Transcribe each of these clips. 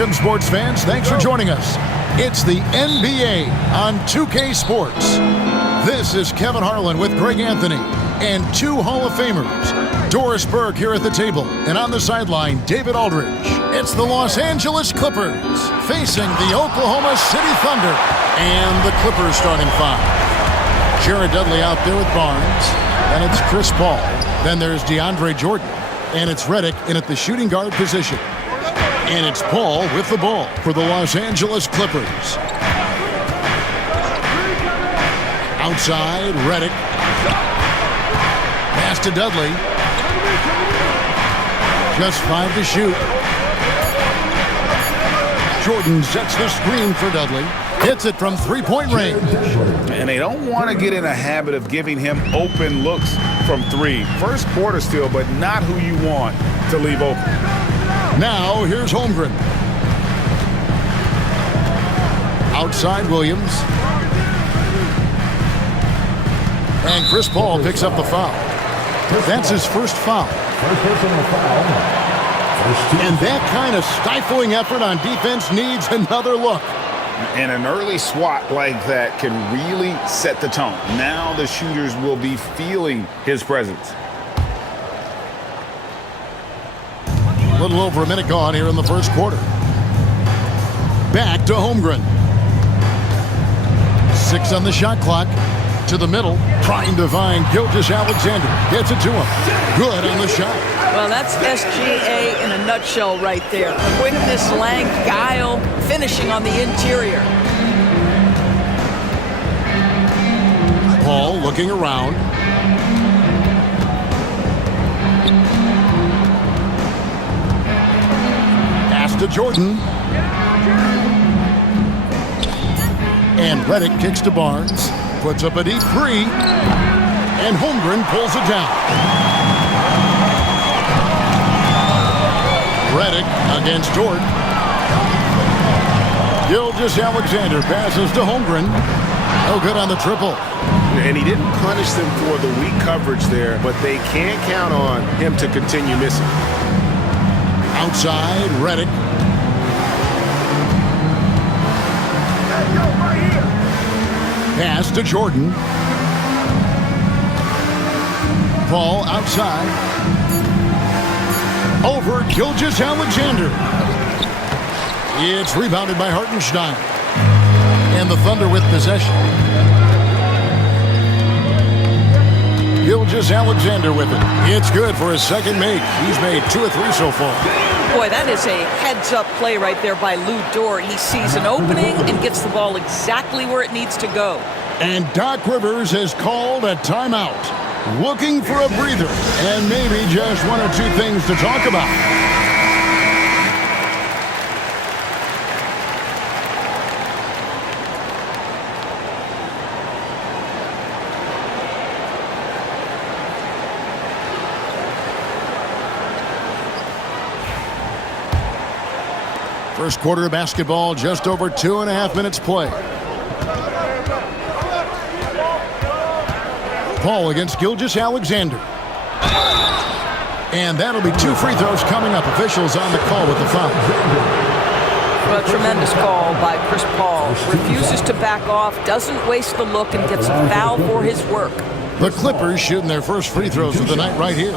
Welcome, sports fans. Thanks for joining us. It's the NBA on 2K Sports. This is Kevin Harlan with Greg Anthony and two Hall of Famers. Doris Burke here at the table, and on the sideline, David Aldridge. It's the Los Angeles Clippers facing the Oklahoma City Thunder. And the Clippers starting five. Jared Dudley out there with Barnes. Then it's Chris Paul. Then there's DeAndre Jordan. And it's Redick in at the shooting guard position. And it's Paul with the ball for the Los Angeles Clippers. Outside, Redick. Pass to Dudley. Just 5 to shoot. Jordan sets the screen for Dudley. Hits it from three-point range. And they don't want to get in a habit of giving him open looks from three. First quarter still, but not who you want to leave open. Now, here's Holmgren. Outside Williams. And Chris Paul picks up the foul. That's his first foul. First personal foul. And that kind of stifling effort on defense needs another look. And an early swat like that can really set the tone. Now the shooters will be feeling his presence. A little over a minute gone here in the first quarter. Back to Holmgren. 6 on the shot clock. To the middle, trying to find Gilgeous-Alexander. Gets it to him. Good on the shot. Well, that's SGA in a nutshell right there. Quickness, length, guile, finishing on the interior. Paul looking around. Pass to Jordan. And Redick kicks to Barnes. Puts up a deep three. And Holmgren pulls it down. Redick against Jordan. Gilgeous-Alexander passes to Holmgren. No good on the triple. And he didn't punish them for the weak coverage there, but they can't count on him to continue missing. Outside, Redick. Pass to Jordan. Paul outside. Over Gilgeous-Alexander. It's rebounded by Hartenstein. And the Thunder with possession. Gilgeous-Alexander with it. It's good for his second make. He's made 2 or 3 so far. Boy, that is a heads-up play right there by Lou Dort. He sees an opening and gets the ball exactly where it needs to go. And Doc Rivers has called a timeout. Looking for a breather and maybe just 1 or 2 things to talk about. First quarter of basketball, just over 2.5 minutes play. Paul against Gilgeous-Alexander. And that'll be 2 free throws coming up. Officials on the call with the foul. Well, tremendous call by Chris Paul. Refuses to back off, doesn't waste the look, and gets a foul for his work. The Clippers shooting their first free throws of the night right here.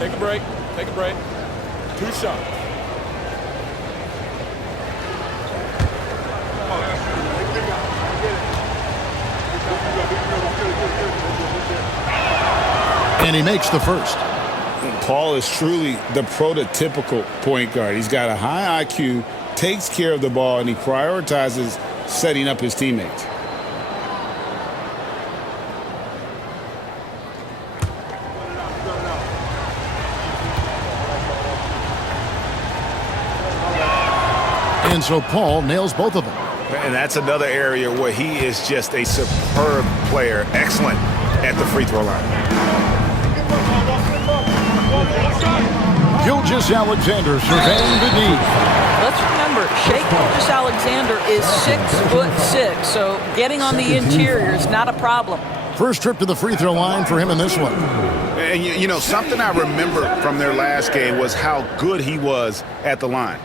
Take a break. Take a break. 2 shots. And he makes the first. Paul is truly the prototypical point guard. He's got a high IQ, takes care of the ball, and he prioritizes setting up his teammates. And so Paul nails both of them. And that's another area where he is just a superb player. Excellent at the free throw line. Gilgeous-Alexander surveying the D. Let's remember, Shai Gilgeous-Alexander is 6'6", so getting on the interior is not a problem. First trip to the free throw line for him in this one. And you know, something I remember from their last game was how good he was at the line.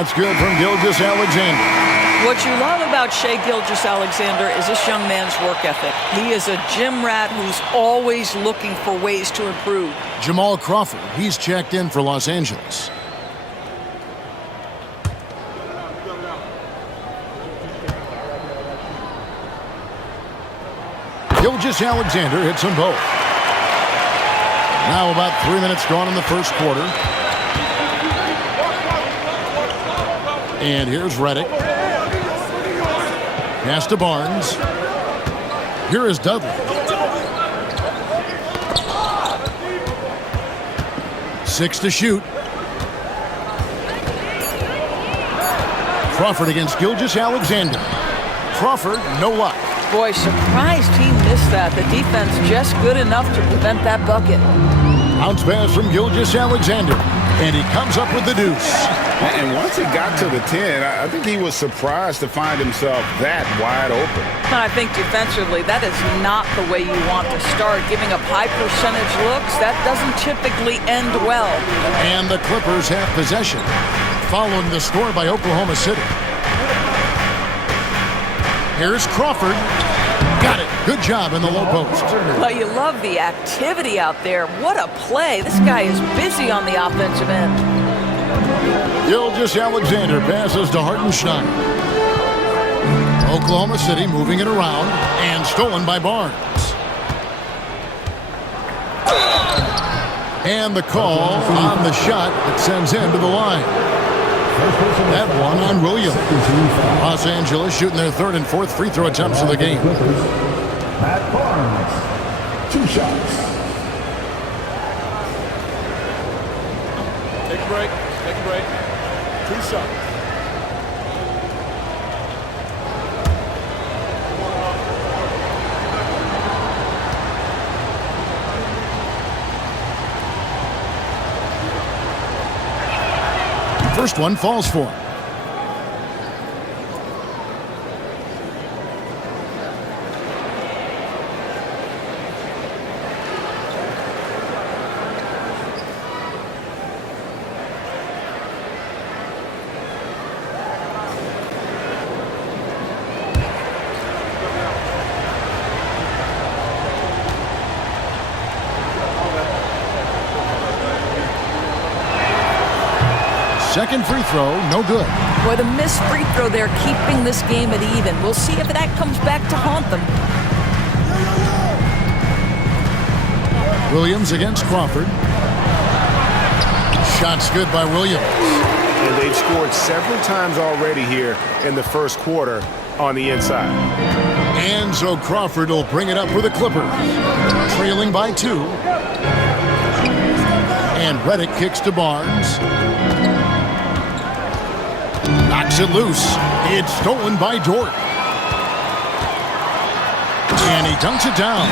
That's good from Gilgeous-Alexander. What you love about Shai Gilgeous-Alexander is this young man's work ethic. He is a gym rat who's always looking for ways to improve. Jamal Crawford, he's checked in for Los Angeles. Gilgeous-Alexander hits them both. Now about 3 minutes gone in the first quarter. And here's Redick. Pass to Barnes. Here is Dudley. 6 to shoot. Crawford against Gilgeous-Alexander. Crawford, no luck. Boy, surprised he missed that. The defense just good enough to prevent that bucket. Bounce pass from Gilgeous-Alexander. And he comes up with the deuce. And once he got to the 10, I think he was surprised to find himself that wide open. And I think defensively, that is not the way you want to start. Giving up high percentage looks, that doesn't typically end well. And the Clippers have possession, following the score by Oklahoma City. Here's Crawford. Got it. Good job in the low post. Well, you love the activity out there. What a play. This guy is busy on the offensive end. Gilgeous-Alexander passes to Hartenstein. Oklahoma City moving it around and stolen by Barnes. And the call on the shot that sends him to the line. That one on Williams. Los Angeles shooting their third and fourth free throw attempts of the game. Matt Barnes, 2 shots. Take a break. Take a break. 2 shots. First one falls for him. Second free throw, no good. Boy, the missed free throw there, keeping this game at even. We'll see if that comes back to haunt them. Williams against Crawford. Shot's good by Williams. And they've scored several times already here in the first quarter on the inside. And so Crawford will bring it up for the Clippers. Trailing by 2. And Redick kicks to Barnes. Knocks it loose. It's stolen by Dort. And he dunks it down.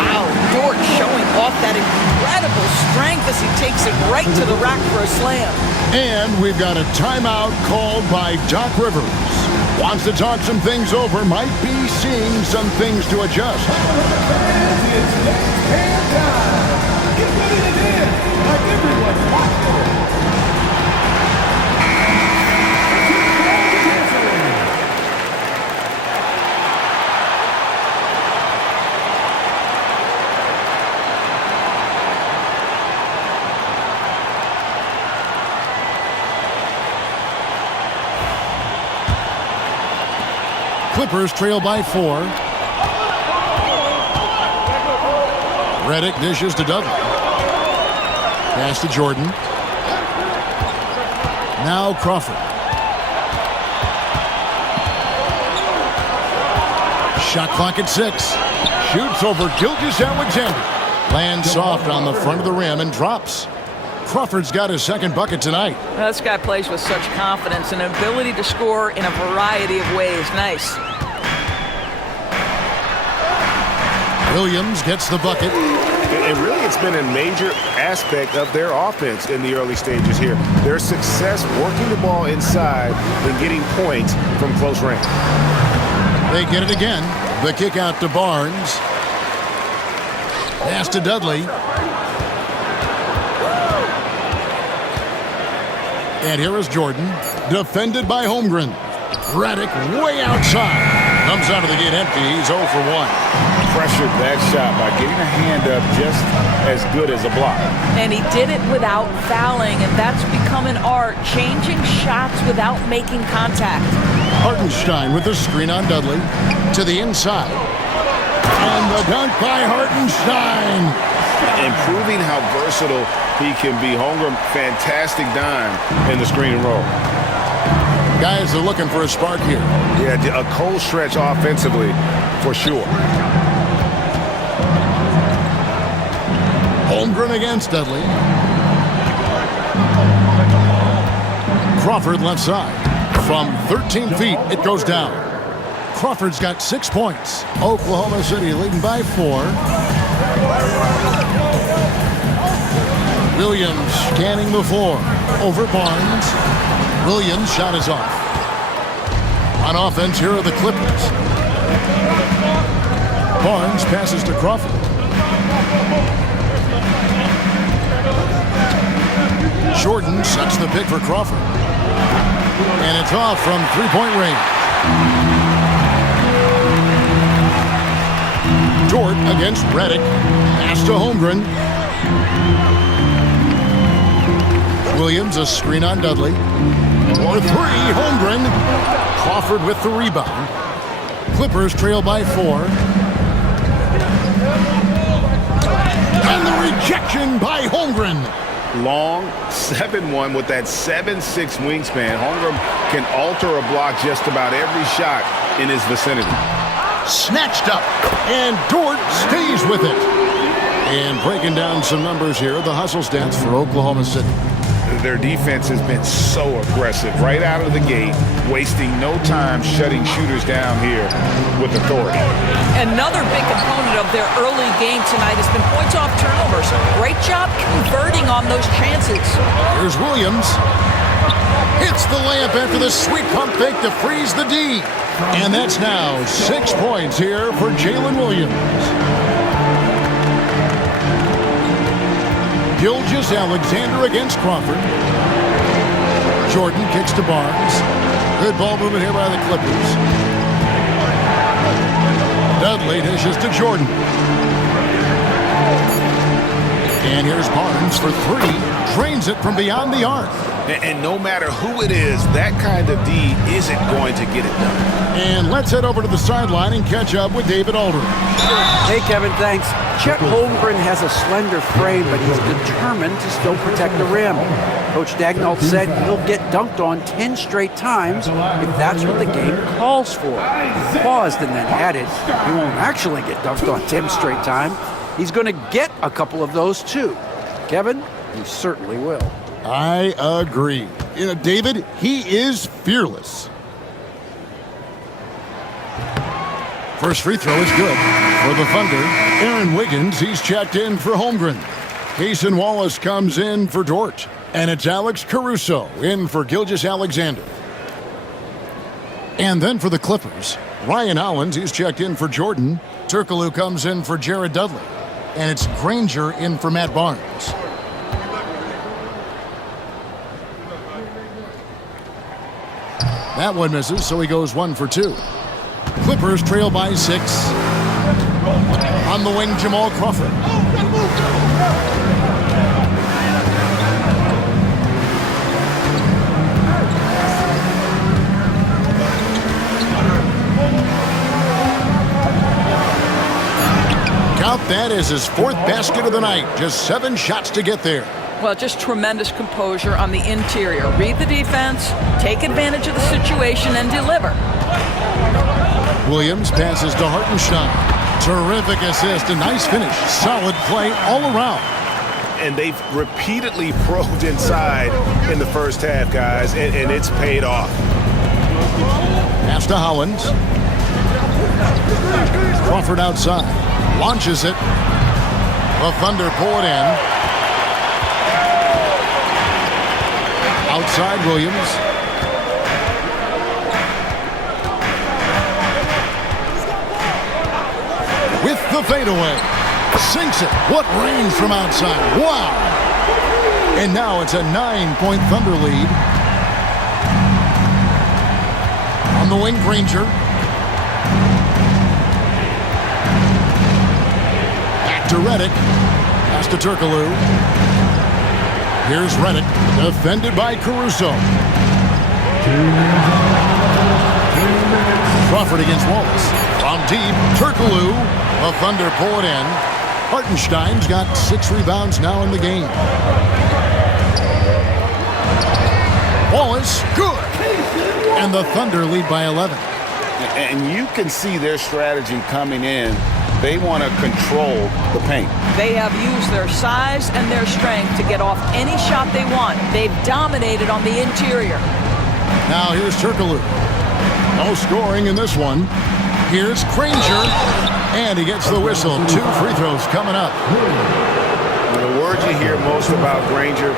Wow, Dort showing off that incredible strength as he takes it right to the rack for a slam. And we've got a timeout called by Doc Rivers. Wants to talk some things over. Might be seeing some things to adjust. Get ready to dance like everyone's watching. Clippers trail by 4. Redick dishes to Dudley. Pass to Jordan. Now Crawford. Shot clock at 6. Shoots over Gilgeous-Alexander. Lands soft on the front of the rim and drops. Crawford's got his second bucket tonight. Well, this guy plays with such confidence and ability to score in a variety of ways. Nice. Williams gets the bucket. And really, it's been a major aspect of their offense in the early stages here. Their success working the ball inside and getting points from close range. They get it again. The kick out to Barnes. Pass to Dudley. And here is Jordan. Defended by Holmgren. Redick way outside. Comes out of the gate empty. He's 0 for 1. Pressured that shot by getting a hand up just as good as a block. And he did it without fouling, and that's become an art, changing shots without making contact. Hartenstein with the screen on Dudley. To the inside. And the dunk by Hartenstein. Improving how versatile he can be. Holmgren, fantastic dime in the screen and roll. Guys are looking for a spark here. Yeah, a cold stretch offensively for sure. Holmgren against Dudley. Crawford left side. From 13 feet, it goes down. Crawford's got 6 points. Oklahoma City leading by 4. Williams scanning the floor. Over Barnes. Williams' shot is off. On offense, here are the Clippers. Barnes passes to Crawford. Jordan sets the pick for Crawford. And it's off from three-point range. Dort against Redick. Pass to Holmgren. Williams, a screen on Dudley. For 3, Holmgren. Crawford with the rebound. Clippers trail by 4. And the rejection by Holmgren. Long 7'1" with that 7'6" wingspan. Holmgren can alter a block just about every shot in his vicinity. Snatched up. And Dort stays with it. And breaking down some numbers here, the hustle stats for Oklahoma City. Their defense has been so aggressive right out of the gate, wasting no time shutting shooters down here with authority. Another big component of their early game tonight has been points off turnovers. Great job converting on those chances. Here's Williams. Hits the layup after the sweet pump fake to freeze the D. And that's now 6 points here for Jalen Williams. Gilgeous-Alexander against Crawford. Jordan kicks to Barnes. Good ball movement here by the Clippers. Dudley dishes to Jordan. And here's Barnes for 3. Drains it from beyond the arc. And no matter who it is, that kind of D isn't going to get it done. And let's head over to the sideline and catch up with David Aldridge. Hey, Kevin, thanks. Chet Holmgren has a slender frame, but he's determined to still protect the rim. Coach Dagnall said he'll get dunked on 10 straight times if that's what the game calls for. He paused and then added, he won't actually get dunked on 10 straight times. He's going to get a couple of those, too. Kevin, he certainly will. I agree. You know, David, he is fearless. First free throw is good for the Thunder. Aaron Wiggins, he's checked in for Holmgren. Cason Wallace comes in for Dort. And it's Alex Caruso in for Gilgeous-Alexander. And then for the Clippers, Ryan Hollins, he's checked in for Jordan. Turkoglu comes in for Jared Dudley. And it's Granger in for Matt Barnes. That one misses, so he goes 1 for 2. Clippers trail by 6. On the wing, Jamal Crawford. Count that as his 4th basket of the night. Just 7 shots to get there. Well, just tremendous composure on the interior. Read the defense, take advantage of the situation, and deliver. Williams passes to Hartenstein. Terrific assist, a nice finish. Solid play all around. And they've repeatedly probed inside in the first half, guys, and it's paid off. Pass to Hollins. Crawford outside. Launches it. The Thunder pull it in. Outside Williams. With the fadeaway. Sinks it. What range from outside. Wow. And now it's a 9-point Thunder lead. On the wing, Granger. Back to Reddick. Pass to Turkoglu. Here's Reddick, defended by Caruso. Crawford against Wallace. From deep, Turkoglu. The Thunder pull it in. Hartenstein's got 6 rebounds now in the game. Wallace, good. And the Thunder lead by 11. And you can see their strategy coming in. They want to control the paint. They have used their size and their strength to get off any shot they want. They've dominated on the interior. Now here's Turkoglu. No scoring in this one. Here's Granger. And he gets the whistle. 2 free throws coming up. The word you hear most about Granger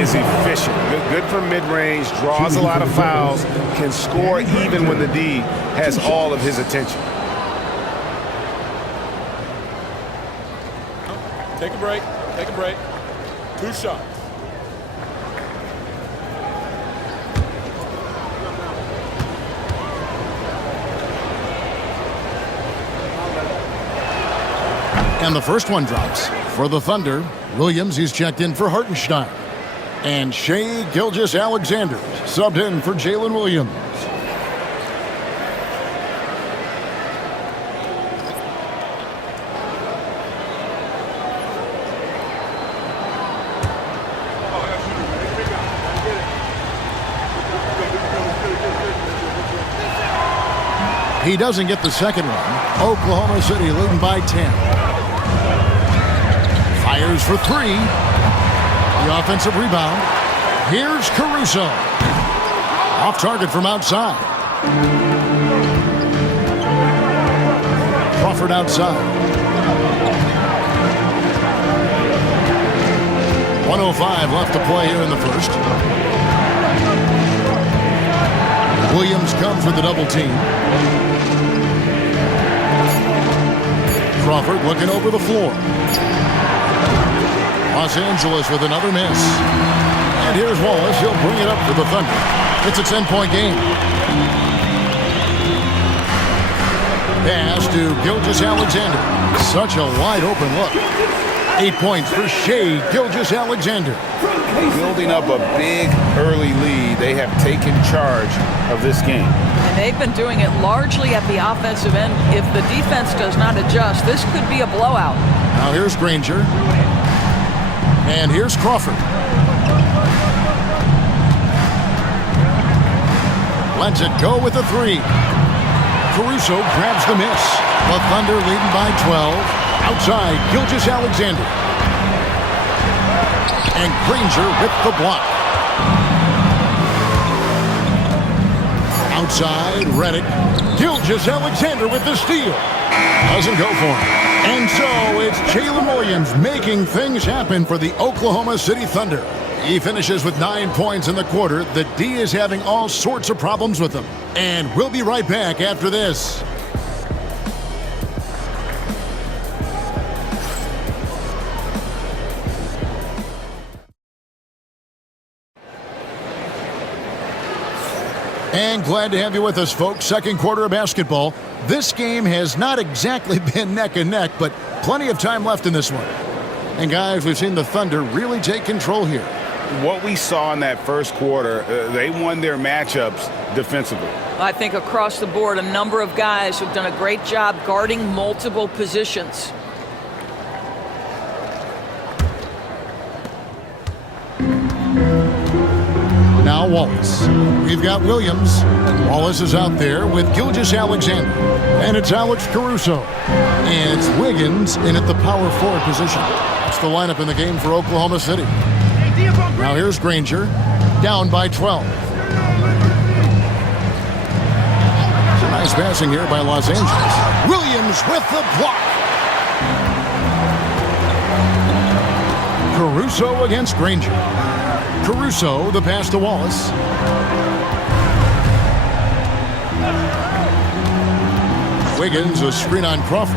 is efficient. Good from mid-range, draws a lot of fouls, can score even when the D has all of his attention. Take a break. Take a break. 2 shots. And the first one drops. For the Thunder, Williams, he's checked in for Hartenstein. And Shai Gilgeous-Alexander subbed in for Jalen Williams. He doesn't get the second one. Oklahoma City leading by 10. Fires for 3. The offensive rebound. Here's Caruso. Off target from outside. Crawford outside. 1:05 left to play here in the first. Williams comes with the double team. Crawford looking over the floor. Los Angeles with another miss. And here's Wallace. He'll bring it up for the Thunder. It's a 10-point game. Pass to Gilgeous-Alexander. Such a wide open look. 8 points for Shai Gilgeous-Alexander. Building up a big early lead, they have taken charge of this game. And they've been doing it largely at the offensive end. If the defense does not adjust, this could be a blowout. Now here's Granger. And here's Crawford. Lets it go with a 3. Caruso grabs the miss. The Thunder leading by 12. Outside, Gilgeous-Alexander. And Granger with the block. Outside, Reddick. Gilgeous-Alexander with the steal. Doesn't go for him. And so it's Jalen Williams making things happen for the Oklahoma City Thunder. He finishes with 9 points in the quarter. The D is having all sorts of problems with him. And we'll be right back after this. And glad to have you with us, folks. Second quarter of basketball. This game has not exactly been neck and neck, but plenty of time left in this one. And guys, we've seen the Thunder really take control here. What we saw in that first quarter, they won their matchups defensively. I think across the board, a number of guys have done a great job guarding multiple positions. Now Wallace. We've got Williams. Wallace is out there with Gilgeous-Alexander. And it's Alex Caruso. And it's Wiggins in at the power forward position. That's the lineup in the game for Oklahoma City. Now here's Granger. Down by 12. It's a nice passing here by Los Angeles. Williams with the block. Caruso against Granger. Caruso, the pass to Wallace. Wiggins, a screen on Crawford.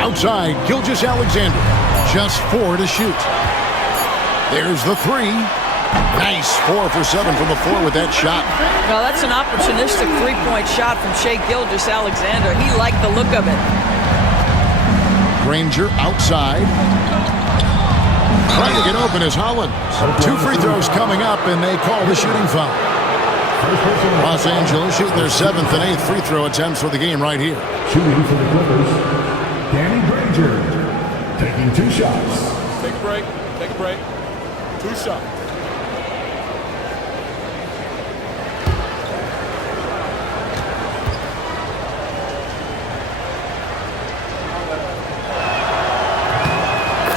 Outside, Gilgeous-Alexander. Just 4 to shoot. There's the 3. Nice 4 for 7 from the floor with that shot. Well, that's an opportunistic three-point shot from Shai Gilgeous-Alexander. He liked the look of it. Granger outside. Trying to get open is Hollins. 2 free throws coming up, and they call the shooting foul. Los Angeles shooting their 7th and 8th free throw attempts for the game right here. Shooting for the Clippers, Danny Granger, taking 2 shots. Take a break. Take a break. 2 shots.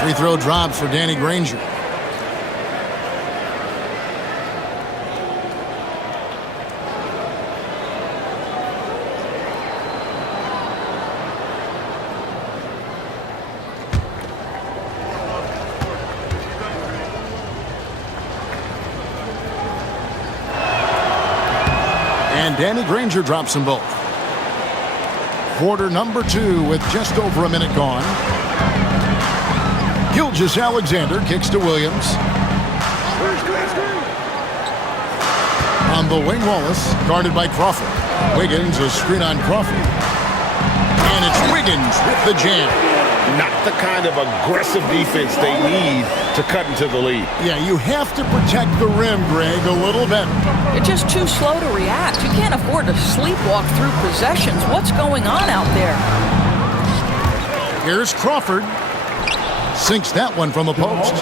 Free throw drops for Danny Granger. And Danny Granger drops them both. Quarter number 2 with just over a minute gone. Gilgeous-Alexander kicks to Williams. On the wing, Wallace, guarded by Crawford. Wiggins, a screen on Crawford. And it's Wiggins with the jam. Not the kind of aggressive defense they need to cut into the lead. Yeah, you have to protect the rim, Greg, a little better. You're just too slow to react. You can't afford to sleepwalk through possessions. What's going on out there? Here's Crawford. Sinks that one from the post.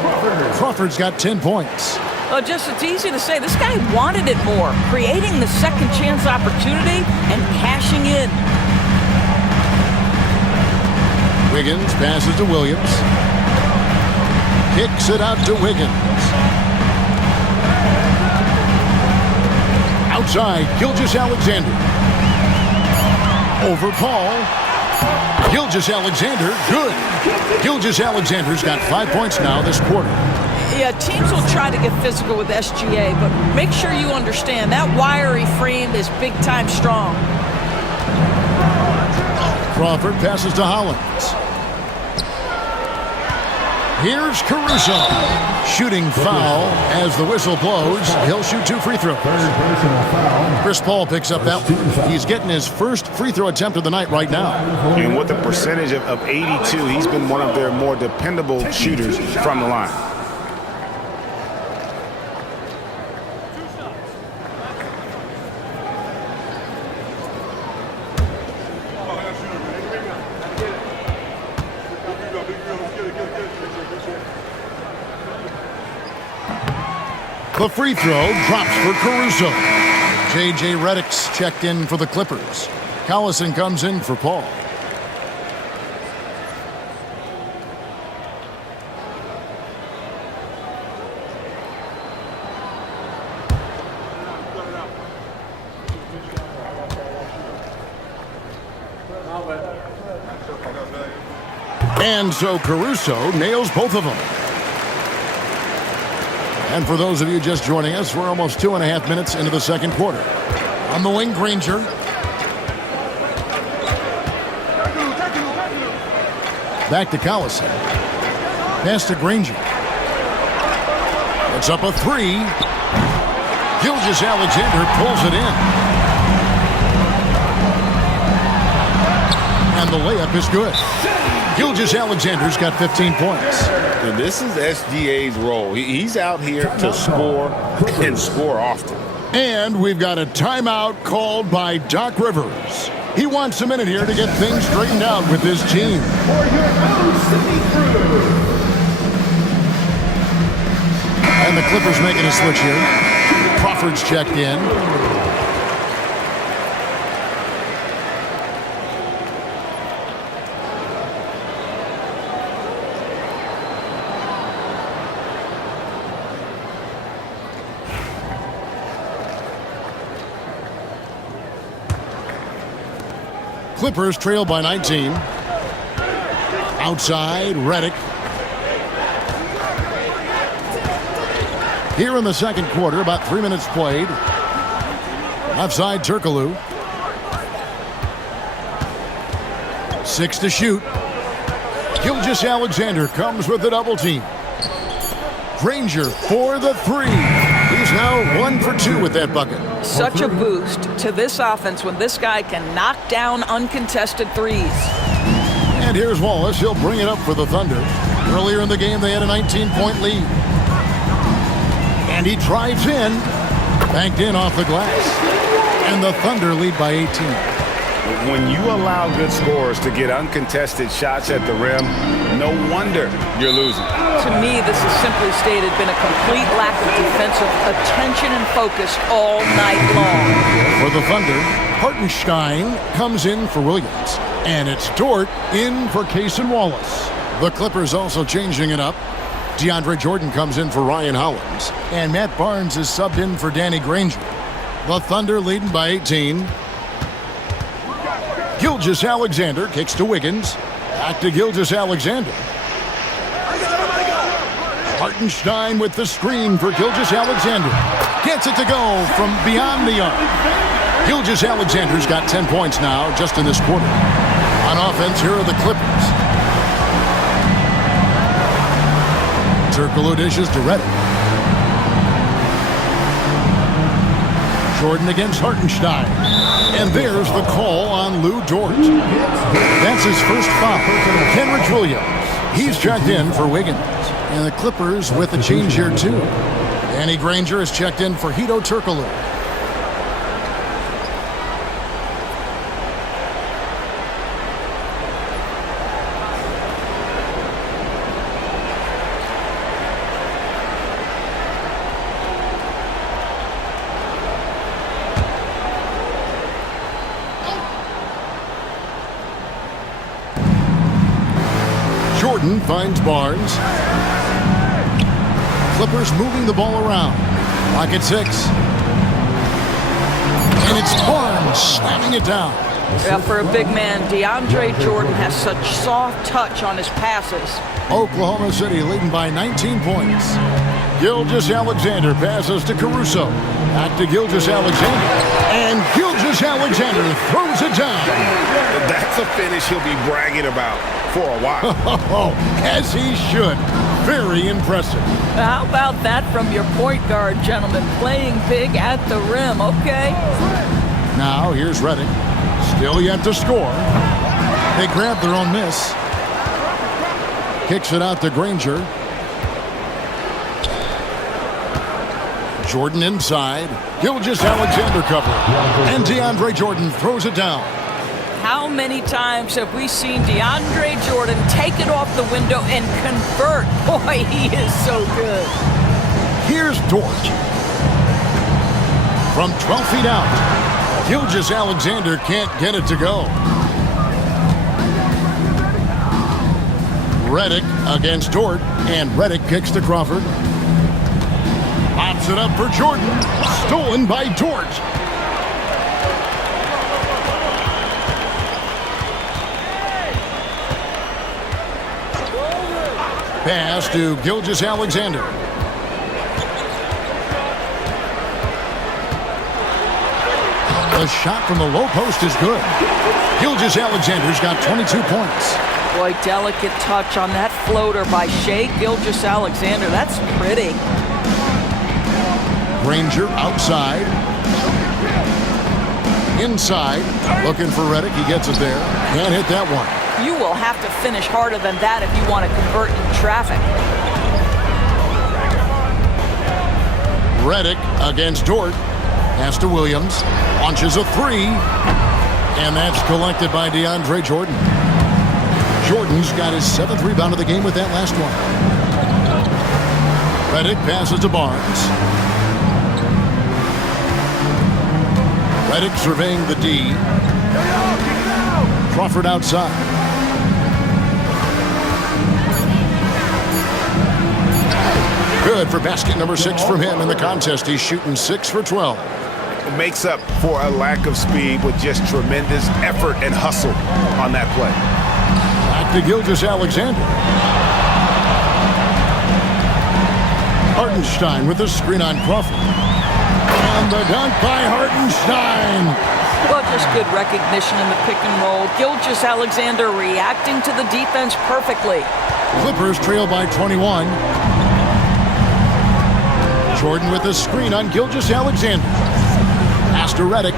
Crawford's got 10 points. Well, it's easy to say. This guy wanted it more, creating the second chance opportunity and cashing in. Wiggins passes to Williams. Kicks it out to Wiggins. Outside, Gilgeous-Alexander. Over Paul. Gilgeous-Alexander, good. Gilgeous-Alexander's got 5 points now this quarter. Yeah, teams will try to get physical with SGA, but make sure you understand that wiry frame is big-time strong. Crawford passes to Hollins. Here's Caruso. Shooting foul as the whistle blows. He'll shoot 2 free throws. Chris Paul picks up that one. He's getting his first free throw attempt of the night right now. And with a percentage of 82, he's been one of their more dependable shooters from the line. The free throw drops for Caruso. J.J. Redick's checked in for the Clippers. Collison comes in for Paul. And so Caruso nails both of them. And for those of you just joining us, we're almost 2.5 minutes into the second quarter. On the wing, Granger. Back to Collison. Pass to Granger. It's up a 3. Gilgeous-Alexander pulls it in. And the layup is good. Gilgeous-Alexander's got 15 points. And this is SGA's role. He's out here to score and score often. And we've got a timeout called by Doc Rivers. He wants a minute here to get things straightened out with his team. For your City crew. And the Clippers making a switch here. Crawford's checked in. Clippers trail by 19. Outside, Redick. Here in the second quarter, about 3 minutes played. Offside, Turkoglu. 6 to shoot. Gilgeous-Alexander comes with the double team. Granger for the three. He's now 1 for 2 with that bucket. Such a boost to this offense when this guy can knock down uncontested threes. And here's Wallace. He'll bring it up for the Thunder. Earlier in the game, they had a 19-point lead. And he drives in. Banked in off the glass. And the Thunder lead by 18. When you allow good scorers to get uncontested shots at the rim, no wonder you're losing. To me, this has simply stated been a complete lack of defensive attention and focus all night long. For the Thunder, Hartenstein comes in for Williams. And it's Dort in for Cason Wallace. The Clippers also changing it up. DeAndre Jordan comes in for Ryan Hollins. And Matt Barnes is subbed in for Danny Granger. The Thunder leading by 18. Gilgeous-Alexander kicks to Wiggins. Back to Gilgeous-Alexander. Hartenstein with the screen for Gilgeous-Alexander. Gets it to go from beyond the arc. Gilgeous-Alexander's got 10 points now just in this quarter. On offense, here are the Clippers. Turkoglu dishes to Redick. Jordan against Hartenstein. And there's the call on Lou Dort. That's his first foul. Kenrich Williams. He's checked in for Wiggins. And the Clippers with a change here, too. Danny Granger is checked in for Hedo Turkoglu. Jordan finds Barnes. Clippers moving the ball around. Clock at 6. And it's Barnes slamming it down. Yeah, for a big man, DeAndre Jordan has such soft touch on his passes. Oklahoma City leading by 19 points. Gilgeous-Alexander passes to Caruso. Back to Gilgeous-Alexander. And Gilgeous-Alexander throws it down. That's a finish he'll be bragging about for a while. As he should. Very impressive. How about that from your point guard, gentlemen? Playing big at the rim, okay? Now here's Redick. Still yet to score. They grab their own miss. Kicks it out to Granger. Jordan inside. Gilgeous-Alexander cover. And DeAndre Jordan throws it down. How many times have we seen DeAndre Jordan take it off the window and convert? Boy, he is so good. Here's Dort. From 12 feet out. Gilgeous-Alexander can't get it to go. Redick against Dort. And Redick kicks to Crawford. Pops it up for Jordan. Stolen by Dort. Pass to Gilgeous-Alexander. The shot from the low post is good. Gilgeous-Alexander's got 22 points. Boy, delicate touch on that floater by Shai Gilgeous-Alexander. That's pretty. Granger outside. Inside. Looking for Redick. He gets it there. Can't hit that one. You will have to finish harder than that if you want to convert in traffic. Redick against Dort. Pass to Williams. Launches a three. And that's collected by DeAndre Jordan. Jordan's got his 7th rebound of the game with that last one. Redick passes to Barnes. Redick surveying the D. Crawford outside. Good for basket number 6 from him in the contest. He's shooting 6 for 12. It makes up for a lack of speed with just tremendous effort and hustle on that play. Back to Gilgeous-Alexander. Hartenstein with the screen on Crawford. And the dunk by Hartenstein. Well, just good recognition in the pick and roll. Gilgeous-Alexander reacting to the defense perfectly. Clippers trail by 21. Jordan with a screen on Gilgeous-Alexander. Pass to Redick.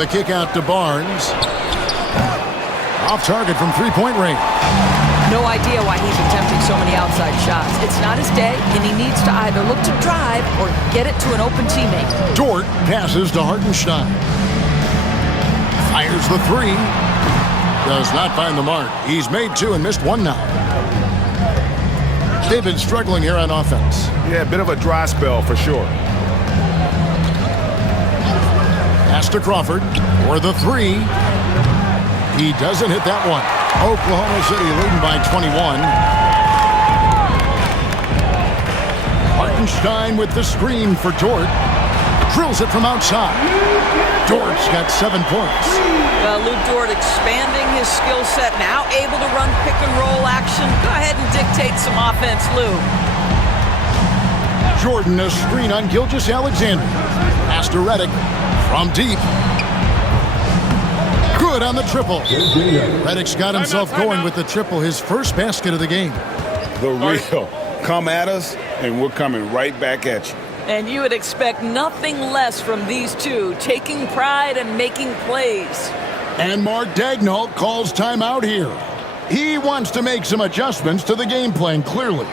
The kick out to Barnes. Off target from three-point range. No idea why he's attempting so many outside shots. It's not his day, and he needs to either look to drive or get it to an open teammate. Dort passes to Hartenstein. Fires the three. Does not find the mark. He's made two and missed one now. They've been struggling here on offense. Yeah, a bit of a dry spell for sure. Pass to Crawford for the three. He doesn't hit that one. Oklahoma City leading by 21. Hartenstein with the screen for Dort. Drills it from outside. Dort's got 7 points. Well, Lou Dort expanding his skill set, now able to run pick and roll action. Go ahead and dictate some offense, Lou. Jordan a screen on Gilgeous-Alexander. Pass to Redick from deep. Good on the triple. Redick's got himself going with the triple, his first basket of the game. The real. Come at us, and we're coming right back at you. And you would expect nothing less from these two, taking pride and making plays. And Mark Daigneault calls timeout here. He wants to make some adjustments to the game plan, clearly.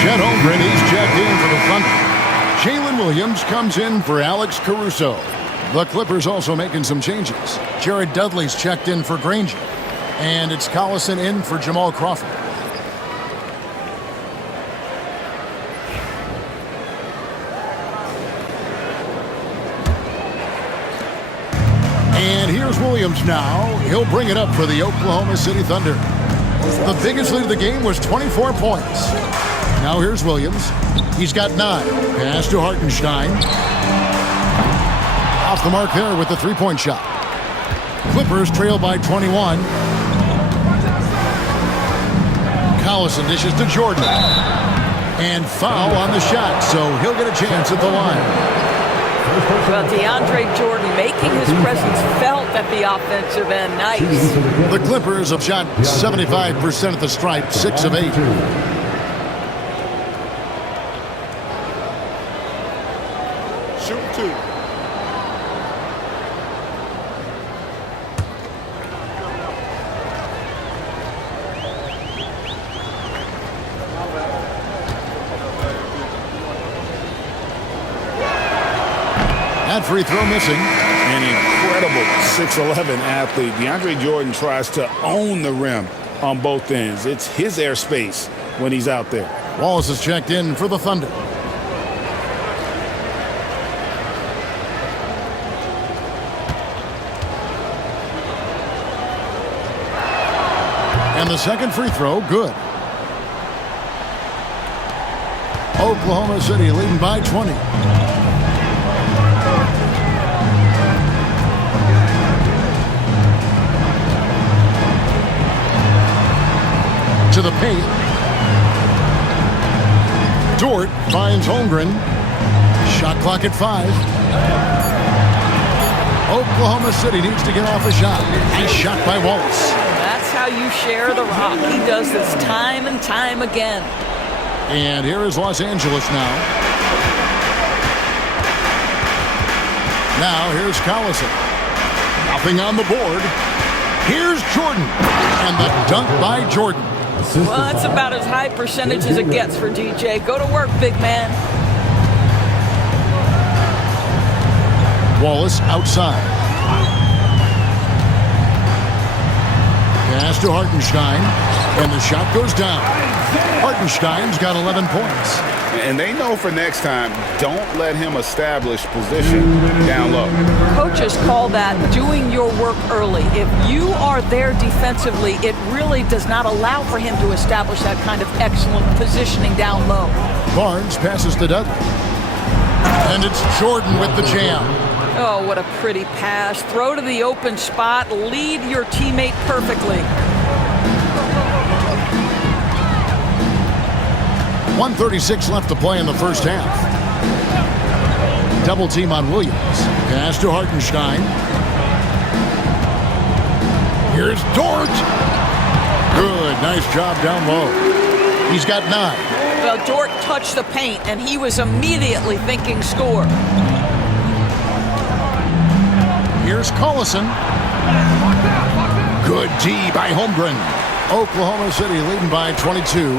Chet Holmgren, he's checked in for the Thunder. Jalen Williams comes in for Alex Caruso. The Clippers also making some changes. Jared Dudley's checked in for Granger. And it's Collison in for Jamal Crawford. And here's Williams now. He'll bring it up for the Oklahoma City Thunder. The biggest lead of the game was 24 points. Now here's Williams. He's got 9. Pass to Hartenstein. Off the mark there with the three-point shot. Clippers trail by 21. Collison dishes to Jordan. And foul on the shot, so he'll get a chance at the line. Well, DeAndre Jordan making his presence felt at the offensive end. Nice. The Clippers have shot 75% at the stripe, 6 of 8. Shoot 2. That free throw missing. An incredible 6'11" athlete. DeAndre Jordan tries to own the rim on both ends. It's his airspace when he's out there. Wallace is checked in for the Thunder. And the second free throw, good. Oklahoma City leading by 20. To the paint. Dort finds Holmgren. Shot clock at 5. Oklahoma City needs to get off a shot. Nice shot by Wallace. That's how you share the rock. He does this time and time again. And here is Los Angeles now. Now here's Collison. Nothing on the board. Here's Jordan. And the dunk by Jordan. Well, that's about as high percentage as it gets for DJ. Go to work, big man. Wallace outside. Pass to Hartenstein. And the shot goes down. Hartenstein's got 11 points. And they know for next time, don't let him establish position down low. Coaches call that doing your work early. If you are there defensively, it really does not allow for him to establish that kind of excellent positioning down low. Barnes passes to Dudley. And it's Jordan with the jam. Oh, what a pretty pass. Throw to the open spot. Lead your teammate perfectly. 1:36 left to play in the first half. Double team on Williams. Pass to Hartenstein. Here's Dort. Good. Nice job down low. He's got 9. Well, Dort touched the paint, and he was immediately thinking score. Here's Collison. Good D by Holmgren. Oklahoma City leading by 22.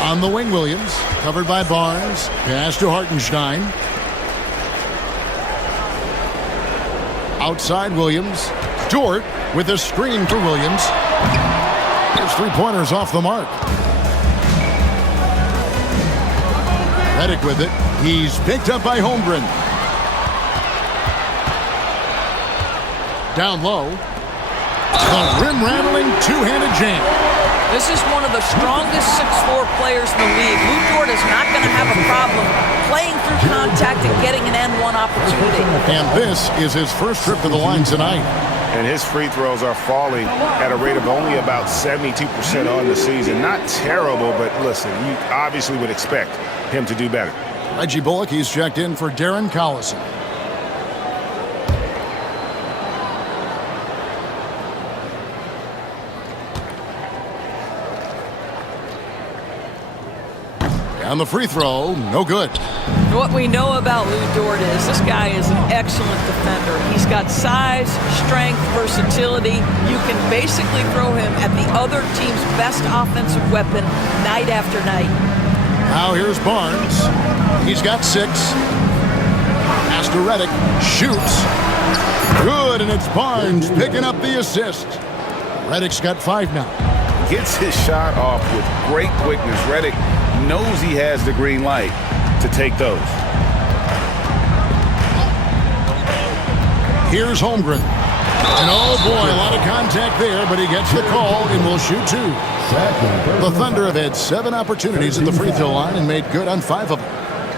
On the wing, Williams. Covered by Barnes. Pass to Hartenstein. Outside Williams. Dort with a screen for Williams. His three-pointers off the mark. Redick with it. He's picked up by Holmgren. Down low. The rim-rattling two-handed jam. This is one of the strongest 6'4" players in the league. Lou Dort is not going to have a problem playing through contact and getting an N1 opportunity. And this is his first trip to the line tonight. And his free throws are falling at a rate of only about 72% on the season. Not terrible, but listen, you obviously would expect him to do better. Reggie Bullock, he's checked in for Darren Collison. On the free throw, no good. What we know about Lou Dort is this guy is an excellent defender. He's got size, strength, versatility. You can basically throw him at the other team's best offensive weapon night after night. Now here's Barnes. He's got 6. Pass to Redick. Shoots. Good, and it's Barnes picking up the assist. Redick's got 5 now. Gets his shot off with great quickness. Redick knows he has the green light to take those. Here's Holmgren. And oh boy, a lot of contact there, but he gets the call and will shoot 2. The Thunder have had 7 opportunities at the free throw line and made good on 5 of them.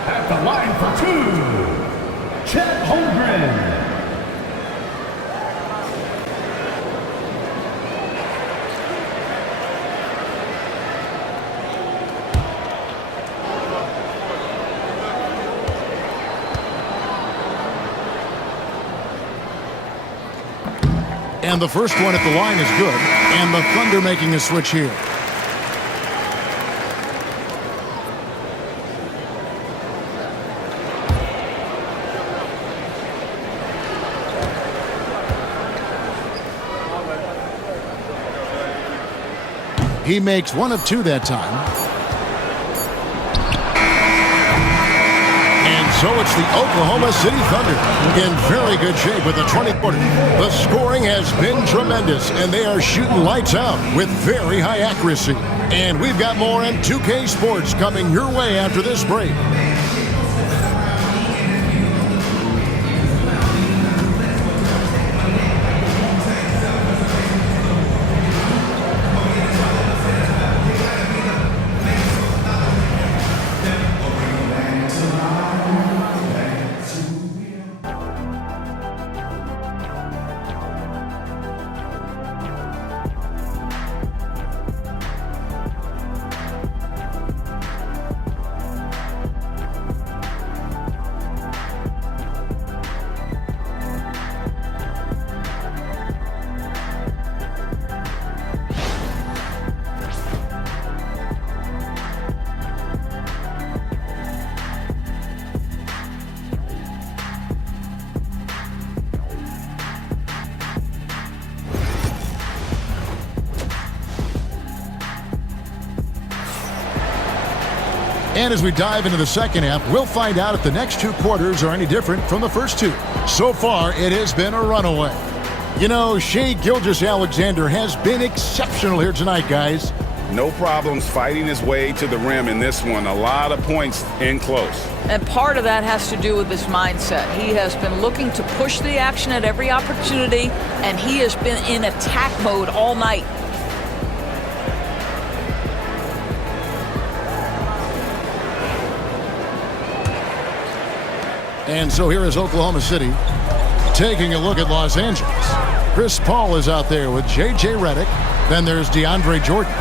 At the line for 2, Chet Holmgren. And the first one at the line is good. And the Thunder making a switch here. He makes 1 of 2 that time. So it's the Oklahoma City Thunder in very good shape with the 20-quarter. The scoring has been tremendous, and they are shooting lights out with very high accuracy. And we've got more in 2K Sports coming your way after this break. And as we dive into the second half, we'll find out if the next 2 quarters are any different from the first 2. So far, it has been a runaway. You know, Shai Gilgeous-Alexander has been exceptional here tonight, guys. No problems fighting his way to the rim in this one. A lot of points in close. And part of that has to do with his mindset. He has been looking to push the action at every opportunity, and he has been in attack mode all night. And so here is Oklahoma City taking a look at Los Angeles. Chris Paul is out there with J.J. Redick. Then there's DeAndre Jordan.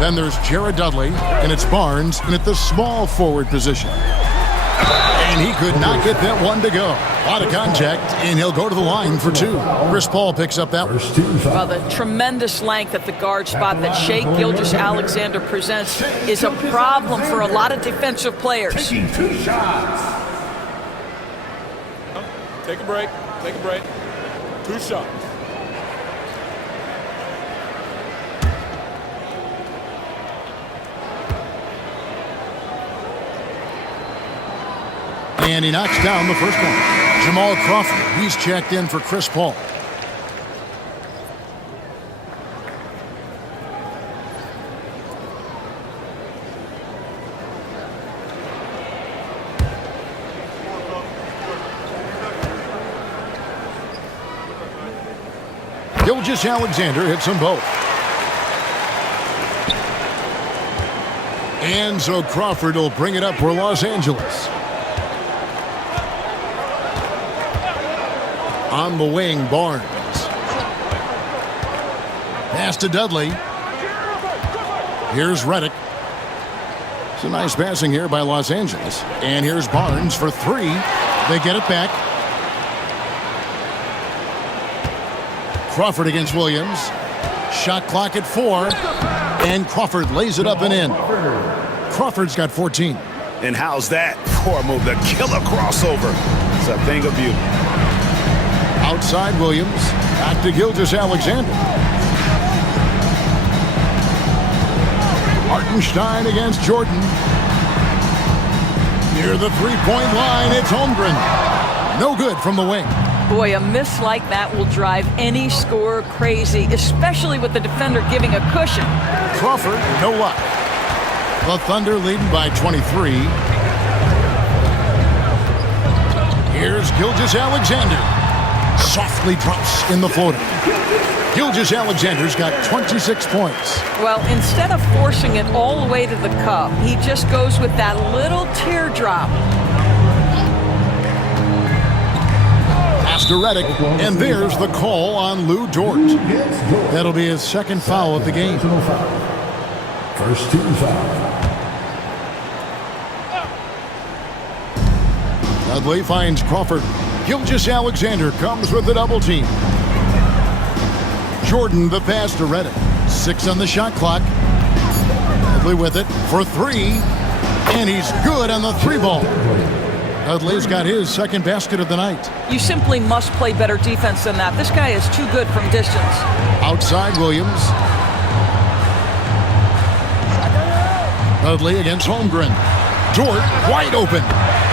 Then there's Jared Dudley, and it's Barnes in at the small forward position. And he could not get that one to go. Out of contact, and he'll go to the line for two. Chris Paul picks up that one. Well, the tremendous length at the guard spot that Shai Gilgeous-Alexander presents is a problem for a lot of defensive players. Taking 2 shots. Take a break. Take a break. 2 shots. And he knocks down the first one. Jamal Crawford, he's checked in for Chris Paul. Gilgeous-Alexander hits them both. And so Crawford will bring it up for Los Angeles. On the wing, Barnes. Pass to Dudley. Here's Redick. Some nice passing here by Los Angeles. And here's Barnes for 3. They get it back. Crawford against Williams. Shot clock at 4. And Crawford lays it up and in. Crawford's got 14. And how's that for a move? The killer crossover. It's a thing of beauty. Outside Williams. Back to Gilgeous-Alexander. Hartenstein against Jordan. Near the three-point line, it's Holmgren. No good from the wing. Boy, a miss like that will drive any scorer crazy, especially with the defender giving a cushion. Crawford, no luck. The Thunder leading by 23. Here's Gilgeous-Alexander. Softly drops in the floater. Gilgeous-Alexander's got 26 points. Well, instead of forcing it all the way to the cup, he just goes with that little teardrop. Pass to Redick, and there's the call on Lou Dort. That'll be his second foul of the game. First team foul. Dudley finds Crawford. Gilgeous-Alexander comes with the double team. Jordan the pass to Redick. 6 on the shot clock. Dudley with it for 3. And he's good on the 3 ball. Dudley's got his second basket of the night. You simply must play better defense than that. This guy is too good from distance. Outside Williams. Dudley against Holmgren. Dort wide open.